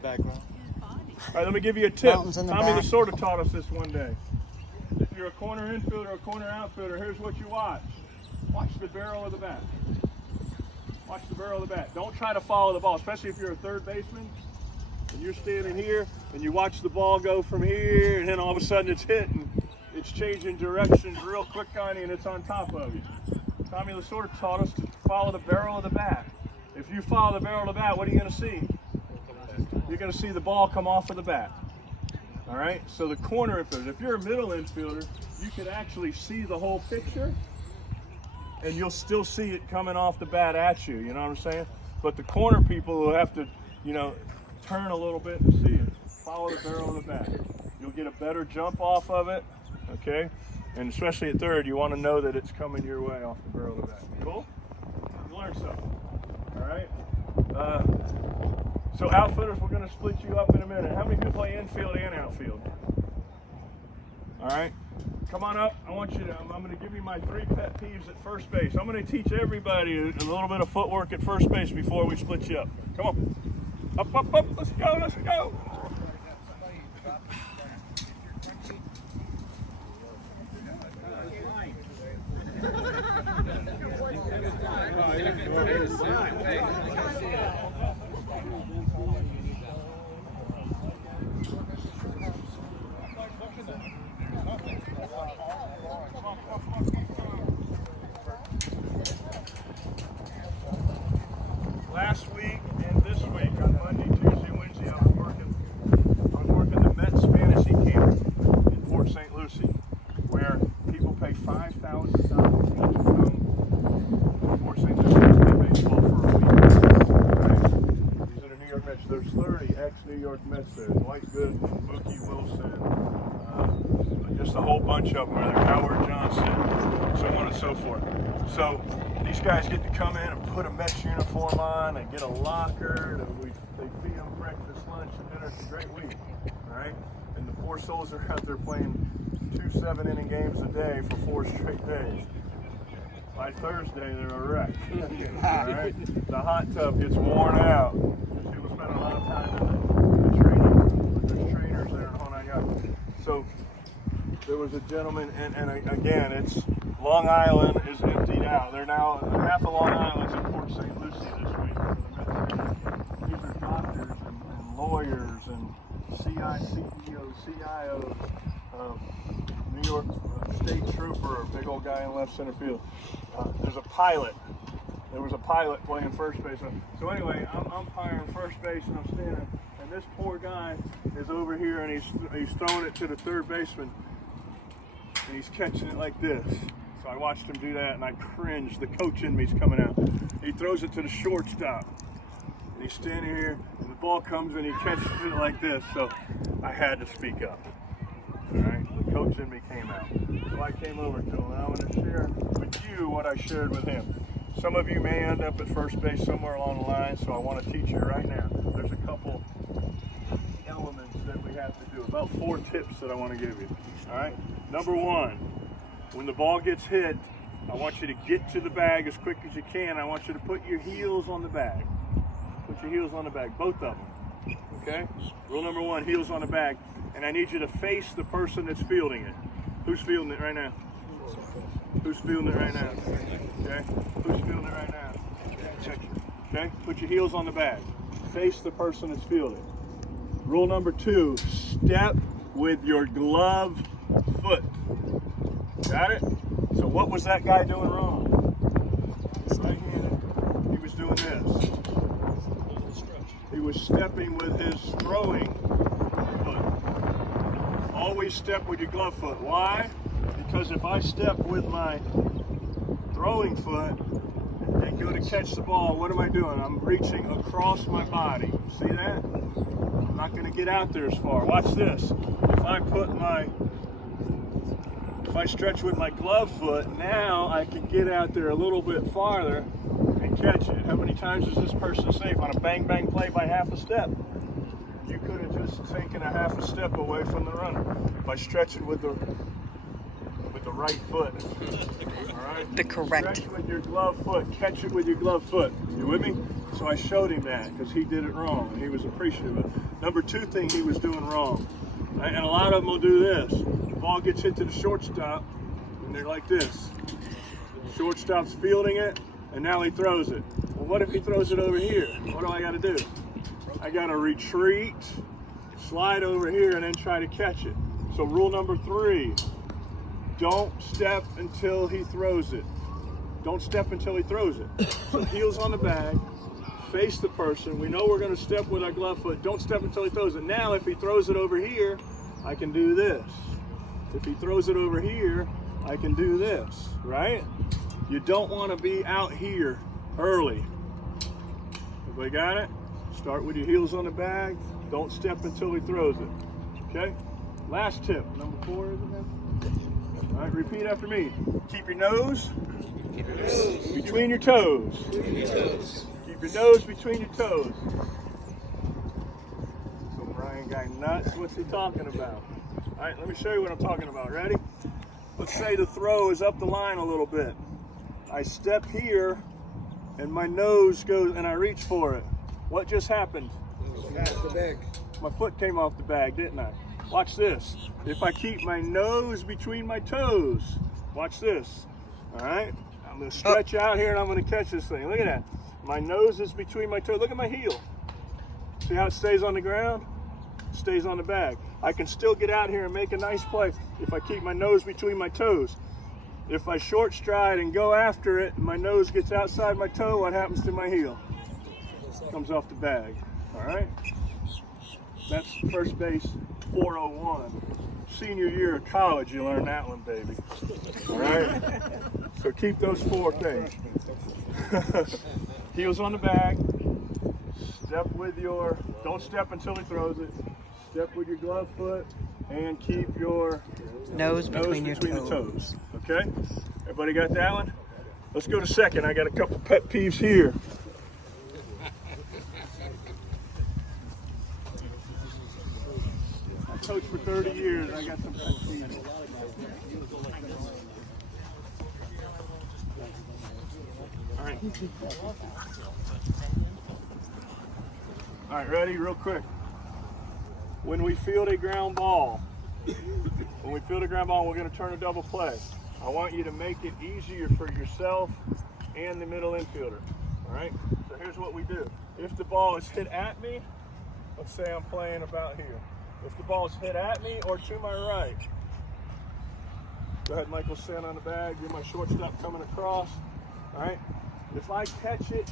Background. All right, let me give you a tip. Mountains in the Tommy back. Lasorda taught us this one day. If you're a corner infielder or a corner outfielder, here's what you watch. Watch the barrel of the bat. Watch the barrel of the bat. Don't try to follow the ball, especially if you're a third baseman and you're standing here and you watch the ball go from here and then all of a sudden it's hit and it's changing directions real quick on you and it's on top of you. Tommy Lasorda taught us to follow the barrel of the bat. If you follow the barrel of the bat, what are you going to see? You're going to see the ball come off of the bat. All right? So the corner infielder, if you're a middle infielder, you can actually see the whole picture and you'll still see it coming off the bat at you. You know what I'm saying? But the corner people will have to, you know, turn a little bit to see it. Follow the barrel of the bat. You'll get a better jump off of it, okay? And especially at third, you want to know that it's coming your way off the barrel of the bat. Cool? You learned something. All right? So outfielders, we're going to split you up in a minute. How many people play infield and outfield? All right? Come on up. I want you to, I'm going to give you my 3 pet peeves at first base. I'm going to teach everybody a little bit of footwork at first base before we split you up. Come on. Up, up, up. Let's go, let's go. Last week and this week on Monday, Tuesday, Wednesday, I was working the Mets fantasy camp in Port St. Lucie, where people pay $5,000 to come to Port St. Lucie to play baseball for a week. Right? These are the New York Mets. There's 30 ex-New York Mets there. Dwight Gooden, Mookie Wilson, just a whole bunch of them are there. Howard Johnson, so on and so forth. So these guys get to come in and put a Mets uniform on and get a locker. They feed them breakfast, lunch, and dinner. It's a great week, all right? And the poor souls are out there playing 2 7-inning games a day for 4 straight days. By Thursday, they're a wreck. All right? The hot tub gets worn out. People spend a lot of time in the training. There's trainers there and all that. So there was a gentleman, and again, it's Long Island is emptied out. They're now, half of Long Island's in Port St. Lucie this week. These are doctors and lawyers and CEOs, CIOs, New York State Trooper, big old guy in left center field. There's a pilot. There was a pilot playing first base. So anyway, I'm umpiring first base and I'm standing, and this poor guy is over here and he's throwing it to the third baseman. And he's catching it like this. So I watched him do that and I cringed. The coach in me's coming out. He throws it to the shortstop. And he's standing here and the ball comes and he catches it like this. So I had to speak up. All right, the coach in me came out. So I came over to him and I want to share with you what I shared with him. Some of you may end up at first base somewhere along the line, so I want to teach you right now. There's a couple elements that we have to do, about 4 tips that I want to give you. All right, number 1, when the ball gets hit, I want you to get to the bag as quick as you can. I want you to put your heels on the bag. Put your heels on the bag, both of them. Okay? Rule number 1, heels on the bag. And I need you to face the person that's fielding it. Who's fielding it right now? Who's fielding it right now? Okay? Who's fielding it right now? Okay? Put your heels on the bag. Face the person that's fielding. Rule number 2, step with your glove foot. Got it? So what was that guy doing wrong? Right-handed. He was doing this. He was stepping with his throwing foot. Always step with your glove foot. Why? Because if I step with my throwing foot and go to catch the ball, what am I doing? I'm reaching across my body. See that? I'm not going to get out there as far. Watch this. If I stretch with my glove foot, now I can get out there a little bit farther and catch it. How many times is this person safe on a bang bang play by half a step? you could have just taken a half a step away from the runner by stretching with the right foot. All right? The correct. Stretch with your glove foot. Catch it with your glove foot. You with me? So I showed him that because he did it wrong and he was appreciative of it. Number two thing he was doing wrong, and a lot of them will do this. The ball gets hit to the shortstop and they're like this. Shortstop's fielding it and now he throws it. Well, what if he throws it over here? What do I got to do? I got to retreat, slide over here, and then try to catch it. So rule number 3, don't step until he throws it. Don't step until he throws it. So heels on the bag, face the person. We know we're going to step with our glove foot. Don't step until he throws it. Now, if he throws it over here, I can do this. If he throws it over here, I can do this, right? You don't want to be out here early. Everybody got it? Start with your heels on the bag. Don't step until he throws it. Okay? Last tip, number 4, is it then? All right, repeat after me. Keep your nose between your toes. Keep your nose between your toes. So Brian got nuts. What's he talking about? All right, let me show you what I'm talking about. Ready? Let's say the throw is up the line a little bit. I step here and my nose goes and I reach for it. What just happened? The bag. My foot came off the bag, didn't I? Watch this. If I keep my nose between my toes, watch this. All right? I'm going to stretch out here and I'm going to catch this thing. Look at that. My nose is between my toes. Look at my heel. See how it stays on the ground? It stays on the bag. I can still get out here and make a nice play if I keep my nose between my toes. If I short stride and go after it and my nose gets outside my toe, what happens to my heel? Comes off the bag. All right? That's first base 401. Senior year of college, you learn that one, baby. All right? So keep those 4 things. Heels on the bag. Step with your, don't step until he throws it. Step with your glove foot and keep your Nose between your the toes. Okay? Everybody got that one? Let's go to second. I got a couple pet peeves here. I coached for 30 years. I got some pet peeves. All right. All right, ready? Real quick. When we field a ground ball, we're going to turn a double play. I want you to make it easier for yourself and the middle infielder. All right? So here's what we do. If the ball is hit at me, let's say I'm playing about here. If the ball is hit at me or to my right, go ahead, Michael, stand on the bag. You're my shortstop coming across. All right? If I catch it,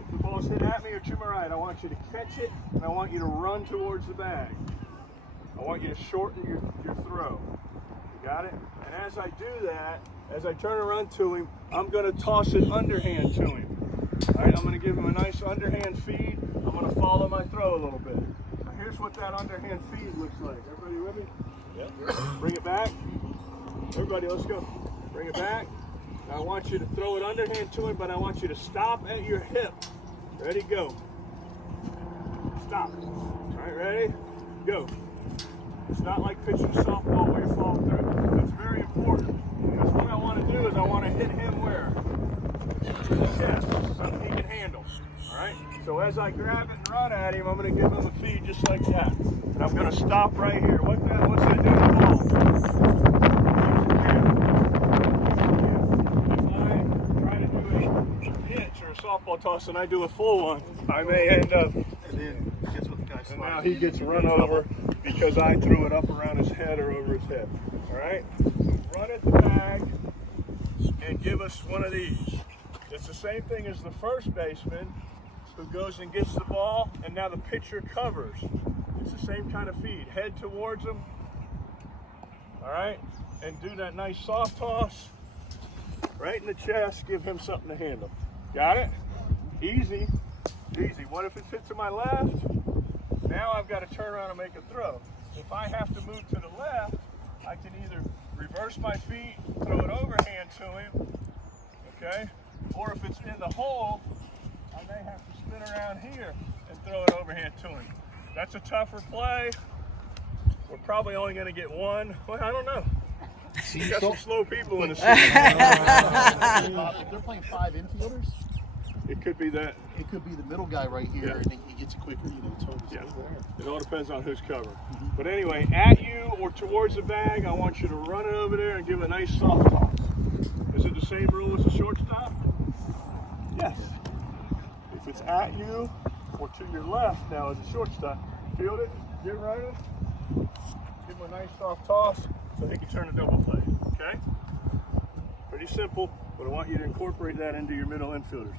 if the ball is hit at me or to my right, I want you to catch it and I want you to run towards the bag. I want you to shorten your throw. You got it? And as I do that, as I turn around to him, I'm going to toss an underhand to him. All right, I'm going to give him a nice underhand feed. I'm going to follow my throw a little bit. Now here's what that underhand feed looks like. Everybody with me? Yeah. Bring it back. Everybody, let's go. Bring it back. Now I want you to throw it underhand to him, but I want you to stop at your hip. Ready, go. Stop. All right, ready? Go. It's not like pitching a softball where you fall through. That's very important. Because what I want to do is I want to hit him where? In the chest, something he can handle. All right? So as I grab it and run at him, I'm going to give him a feed just like that. And I'm going to stop right here. What's that do to the ball? If I try to do a pitch or a softball toss and I do a full one, I may end up. And then guess what the guy And now he gets run over because I threw it up around his head or over his head. All right? Run at the bag and give us one of these. It's the same thing as the first baseman who goes and gets the ball and now the pitcher covers. It's the same kind of feed. Head towards him. All right? And do that nice soft toss right in the chest. Give him something to handle. Got it? Easy. Easy. What if it's hit to my left? Now I've got to turn around and make a throw. If I have to move to the left, I can either reverse my feet, throw it overhand to him, okay? Or if it's in the hole, I may have to spin around here and throw it overhand to him. That's a tougher play. We're probably only going to get one. Well, I don't know. You got some slow people in the city. If they're playing 5 infielders, It could be that. it could be the middle guy right here, Yeah. and then he gets it quicker. You know, it's hard to Yeah. say. It all depends on who's covering. But anyway, at you or towards the bag, I want you to run it over there and give a nice soft toss. Is it the same rule as the shortstop? Yes. If it's at you or to your left now as a shortstop, field it, get right, give him a nice soft toss so he can turn a double play. Okay? Pretty simple, but I want you to incorporate that into your middle infielders.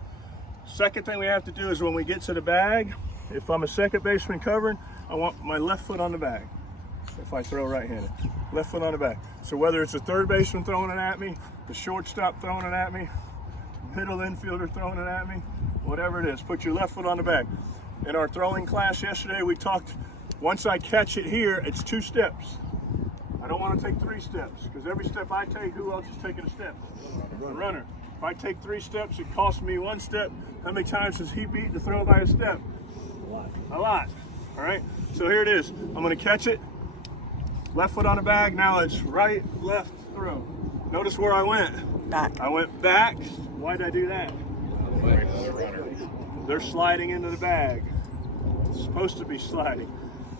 Second thing we have to do is when we get to the bag, if I'm a second baseman covering, I want my left foot on the bag. If I throw right-handed, left foot on the bag. So whether it's a third baseman throwing it at me, the shortstop throwing it at me, middle infielder throwing it at me, whatever it is, put your left foot on the bag. In our throwing class yesterday, we talked, once I catch it here, it's 2 steps. I don't want to take 3 steps, because every step I take, who else is taking a step? The runner. If I take 3 steps, it costs me 1 step. How many times has he beat to throw by a step? A lot. All right, so here it is. I'm going to catch it. Left foot on the bag. Now it's right, left, throw. Notice where I went. Back. I went back. Why did I do that? They're sliding into the bag. It's supposed to be sliding.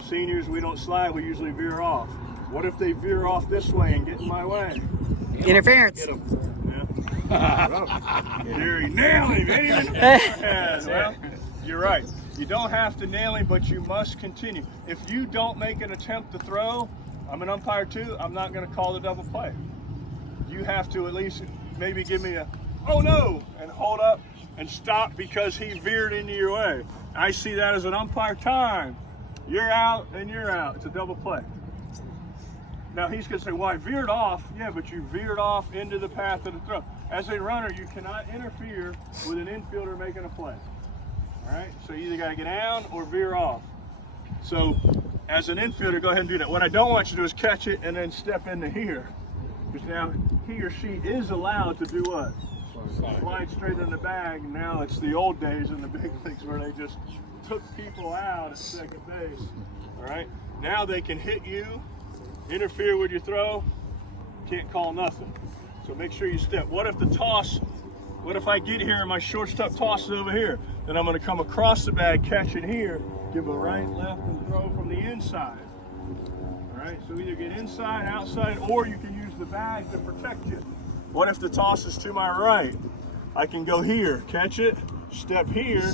Seniors, we don't slide. We usually veer off. What if they veer off this way and get in my way? Interference. Get 'em. Yeah. Gary nailed him. Ain't even well, you're right. You don't have to nail him, but you must continue. If you don't make an attempt to throw, I'm an umpire too, I'm not going to call the double play. You have to at least maybe give me a, oh no, and hold up and stop because he veered into your way. I see that as an umpire time. You're out and you're out. It's a double play. Now he's going to say, well, I veered off. Yeah, but you veered off into the path of the throw. As a runner, you cannot interfere with an infielder making a play. All right, so you either got to get down or veer off. So as an infielder, go ahead and do that. What I don't want you to do is catch it and then step into here. Because now he or she is allowed to do what? Slide straight in the bag. Now it's the old days in the big leagues where they just took people out at second base. All right, now they can hit you, interfere with your throw, can't call nothing. So make sure you step. What if the toss, what if I get here and my shortstop tosses over here? Then I'm going to come across the bag, catch it here, give a right, left, and throw from the inside. All right, so either get inside, outside, or you can use the bag to protect you. What if the toss is to my right? I can go here, catch it, step here,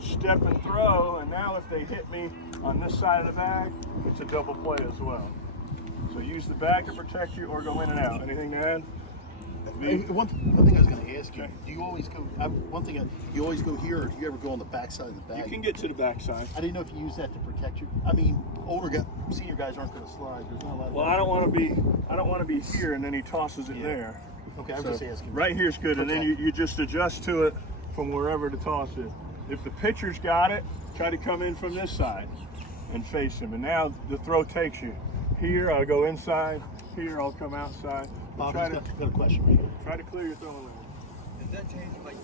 step and throw, and now if they hit me on this side of the bag, it's a double play as well. So use the bag to protect you or go in and out. Anything to add? One thing I was going to ask you: do you always go? You always go here, or do you ever go on the back side of the bag? You can get to the back side. I didn't know if you use that to protect you. I mean, senior guys aren't going to slide. There's not a lot. Well, I don't want to be here, and then he tosses it there. Okay, I'm just asking. Right here's good, and then you just adjust to it from wherever the toss is. If the pitcher's got it, try to come in from this side and face him. And now the throw takes you. Here I'll go inside. Here I'll come outside. Bob, got a question right here. Try to clear your throwing line. Has that changed like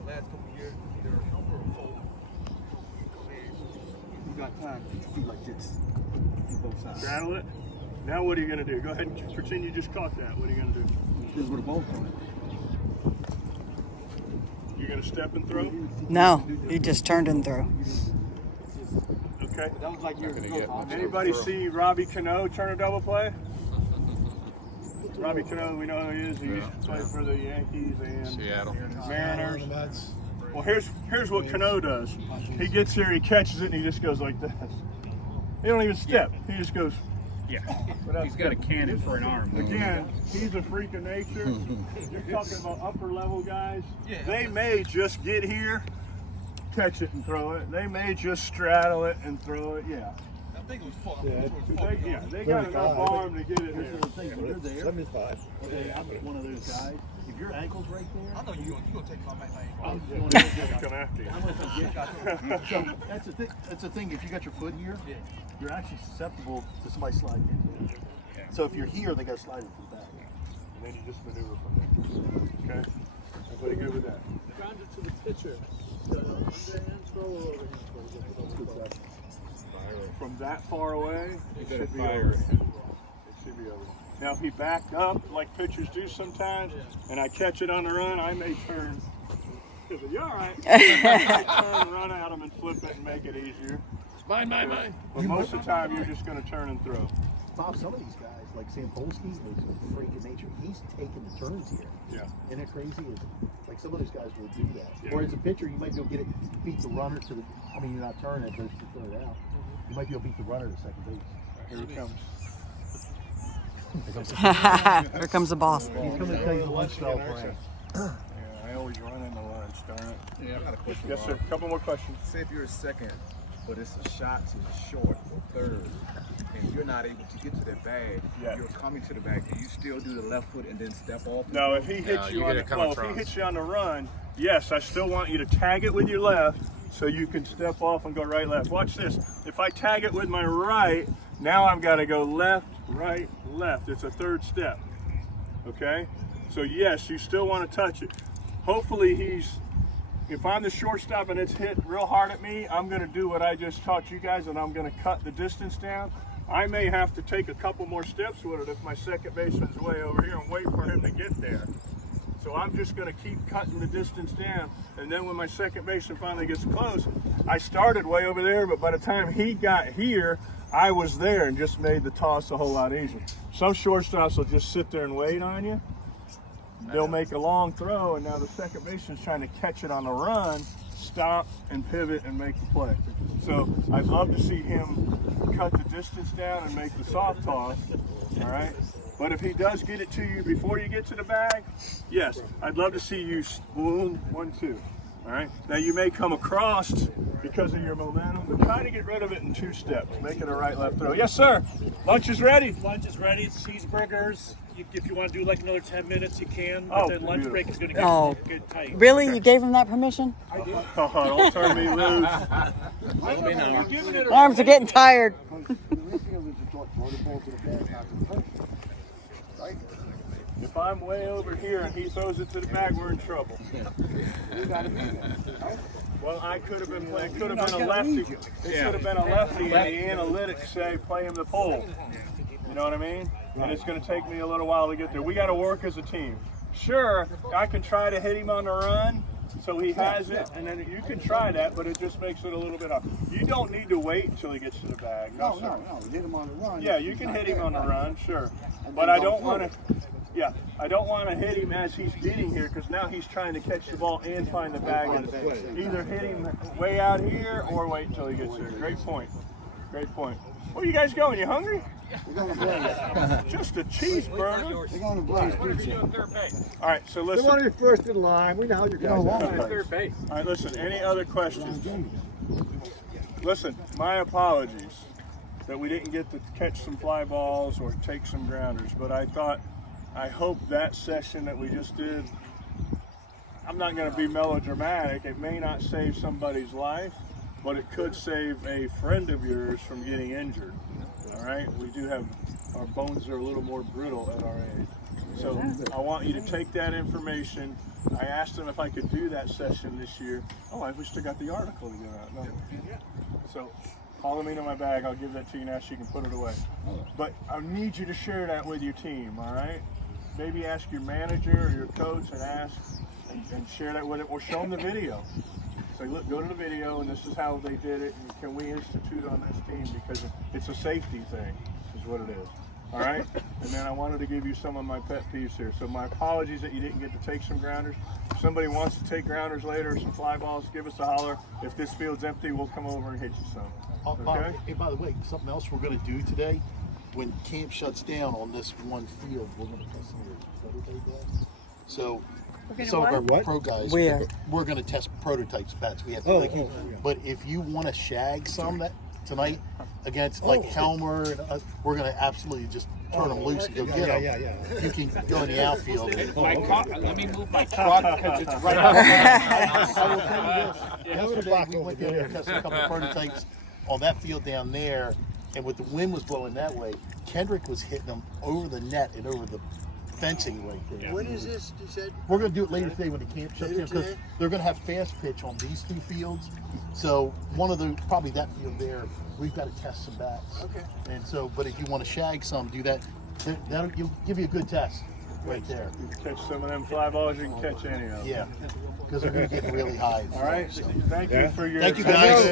the last couple of years? Either a number or fold? You come in, you got time to do like this. Do both sides. Straddle it. Now what are you going to do? Go ahead and pretend you just caught that. What are you going to do? This is with a ball going. You're going to step and throw? No, he just turned and threw. Okay. That was like years ago. Anybody see Robbie Cano turn a double play? Robbie Cano, we know who he is. He used to play for the Yankees and Seattle Mariners. Well, here's what Cano does. He gets here, he catches it, and he just goes like this. He don't even step. He just goes. Yeah. He's got a cannon for an arm. Again, he's a freak of nature. You're talking about upper level guys. They may just get here, catch it and throw it. They may just straddle it and throw it. Yeah. I think it was fun. They got enough arm to get it there. When you're there, 75. Okay, I'm one of those guys. If your ankle's right there, I know you're gonna take my man. I'm come after you. so that's the thing. If you got your foot here, you're actually susceptible to somebody sliding in here. So if you're here, they got to slide it to the back. And then you just maneuver from there. Okay? Everybody good with that? Ground it to the pitcher. Underhand throw or overhand throw? from that far away, it should be over. It should be over. Now, if he backed up, like pitchers do sometimes, and I catch it on the run, I may turn. You all right? I turn, run at him, and flip it and make it easier. Mine. But most of the time, you're just going to turn and throw. Bob, some of these guys, like Sam Polsky, is a freak of nature. He's taking the turns here. Yeah. Isn't it crazy? Like some of those guys will do that. Yeah. Or as a pitcher, you might be able to beat the runner to the. I mean, you're not turning it, but to throw it out. You might be able to beat the runner to second base. Here he comes. Here comes the boss. He's coming to tell you the lunch style plan. Yeah, I always run into lunch, darn it. Yeah, I got a question. Yes, sir. Couple more questions. Say if you're a second, but it's a shot to the short or third, and you're not able to get to that bag, Yeah. you're coming to the bag, do you still do the left foot and then step off? No, if he hits you on the run, yes, I still want you to tag it with your left so you can step off and go right, left. Watch this. If I tag it with my right, now I've got to go left, right, left. It's a third step. Okay? So yes, you still want to touch it. Hopefully if I'm the shortstop and it's hit real hard at me, I'm going to do what I just taught you guys, and I'm going to cut the distance down. I may have to take a couple more steps with it if my second baseman's way over here and wait for him to get there. So I'm just going to keep cutting the distance down, and then when my second baseman finally gets close, I started way over there, but by the time he got here, I was there and just made the toss a whole lot easier. Some shortstops will just sit there and wait on you. They'll make a long throw, and now the second baseman's trying to catch it on the run, stop and pivot and make the play. So I'd love to see him cut the distance down and make the soft toss, all right? But if he does get it to you before you get to the bag, yes, I'd love to see you boom, 1-2, all right? Now you may come across because of your momentum, but try to get rid of it in 2 steps, make it a right-left throw. Yes, sir. Lunch is ready. Lunch is ready. It's cheeseburgers. If you want to do like another 10 minutes, you can. Oh, But then lunch break is going to get tight. Really? You gave him that permission? Oh, don't turn me loose. Arms are getting tired. If I'm way over here and he throws it to the bag, we're in trouble. Well, I could have been playing, could have been a lefty. It should have been a lefty, and the analytics say play him the pole. You know what I mean? And it's going to take me a little while to get there. We got to work as a team. Sure, I can try to hit him on the run so he has it, and then you can try that, but it just makes it a little bit hard. You don't need to wait until he gets to the bag. No, sir. No, hit him on the run. Yeah, you can hit him on the run, sure. But I don't want to. Yeah, I don't want to hit him as he's getting here, because now he's trying to catch the ball and find the bag. Either hit him way out here or wait until he gets there. Great point. Great point. Where you guys going? You hungry? We're going to blaze. Just a cheeseburger. We're going to blaze pizza. All right, so They listen. want to be first in line. We know how you guys are. Third base. All right, listen. Any other questions? Listen, my apologies that we didn't get to catch some fly balls or take some grounders, but I hope that session that we just did, I'm not going to be melodramatic. It may not save somebody's life, but it could save a friend of yours from getting injured. All right, we do have, our bones are a little more brittle at our age. So I want you to take that information. I asked them if I could do that session this year. Oh, I wish I got the article to get out. No. So follow me to my bag. I'll give that to you now so you can put it away. But I need you to share that with your team, all right? Maybe ask your manager or your coach and ask and share that with it, or show them the video. Say, look, go to the video, and this is how they did it, and can we institute on this team, because it's a safety thing, is what it is. All right? And then I wanted to give you some of my pet peeves here. So my apologies that you didn't get to take some grounders. If somebody wants to take grounders later, some fly balls, give us a holler. If this field's empty, we'll come over and hit you some. Okay? Hey, by the way, something else we're going to do today, when camp shuts down on this one field, we're going to test some of your prototype bats. So some of our pro guys, Where? we're going to test prototypes bats. We have to but if you want to shag some that tonight against like Helmer and us, we're going to absolutely just turn them loose and go get them. You can go in the outfield. Let me move my truck because it's right I will tell you this. Yesterday we went down there and tested a couple of prototypes on that field down there, and with the wind was blowing that way, Kendrick was hitting them over the net and over the fencing right there. When is this? You said We're going to do it later today when the camp shuts Later down because today? they're going to have fast pitch on these 2 fields. So one of the, probably that field there, we've got to test some bats. Okay. And so, but if you want to shag some, do that. That'll give you a good test right there. You can catch some of them fly balls, you can catch any of them. Yeah, because they're going to get really high. All right. So. Thank you for your Thank you, guys.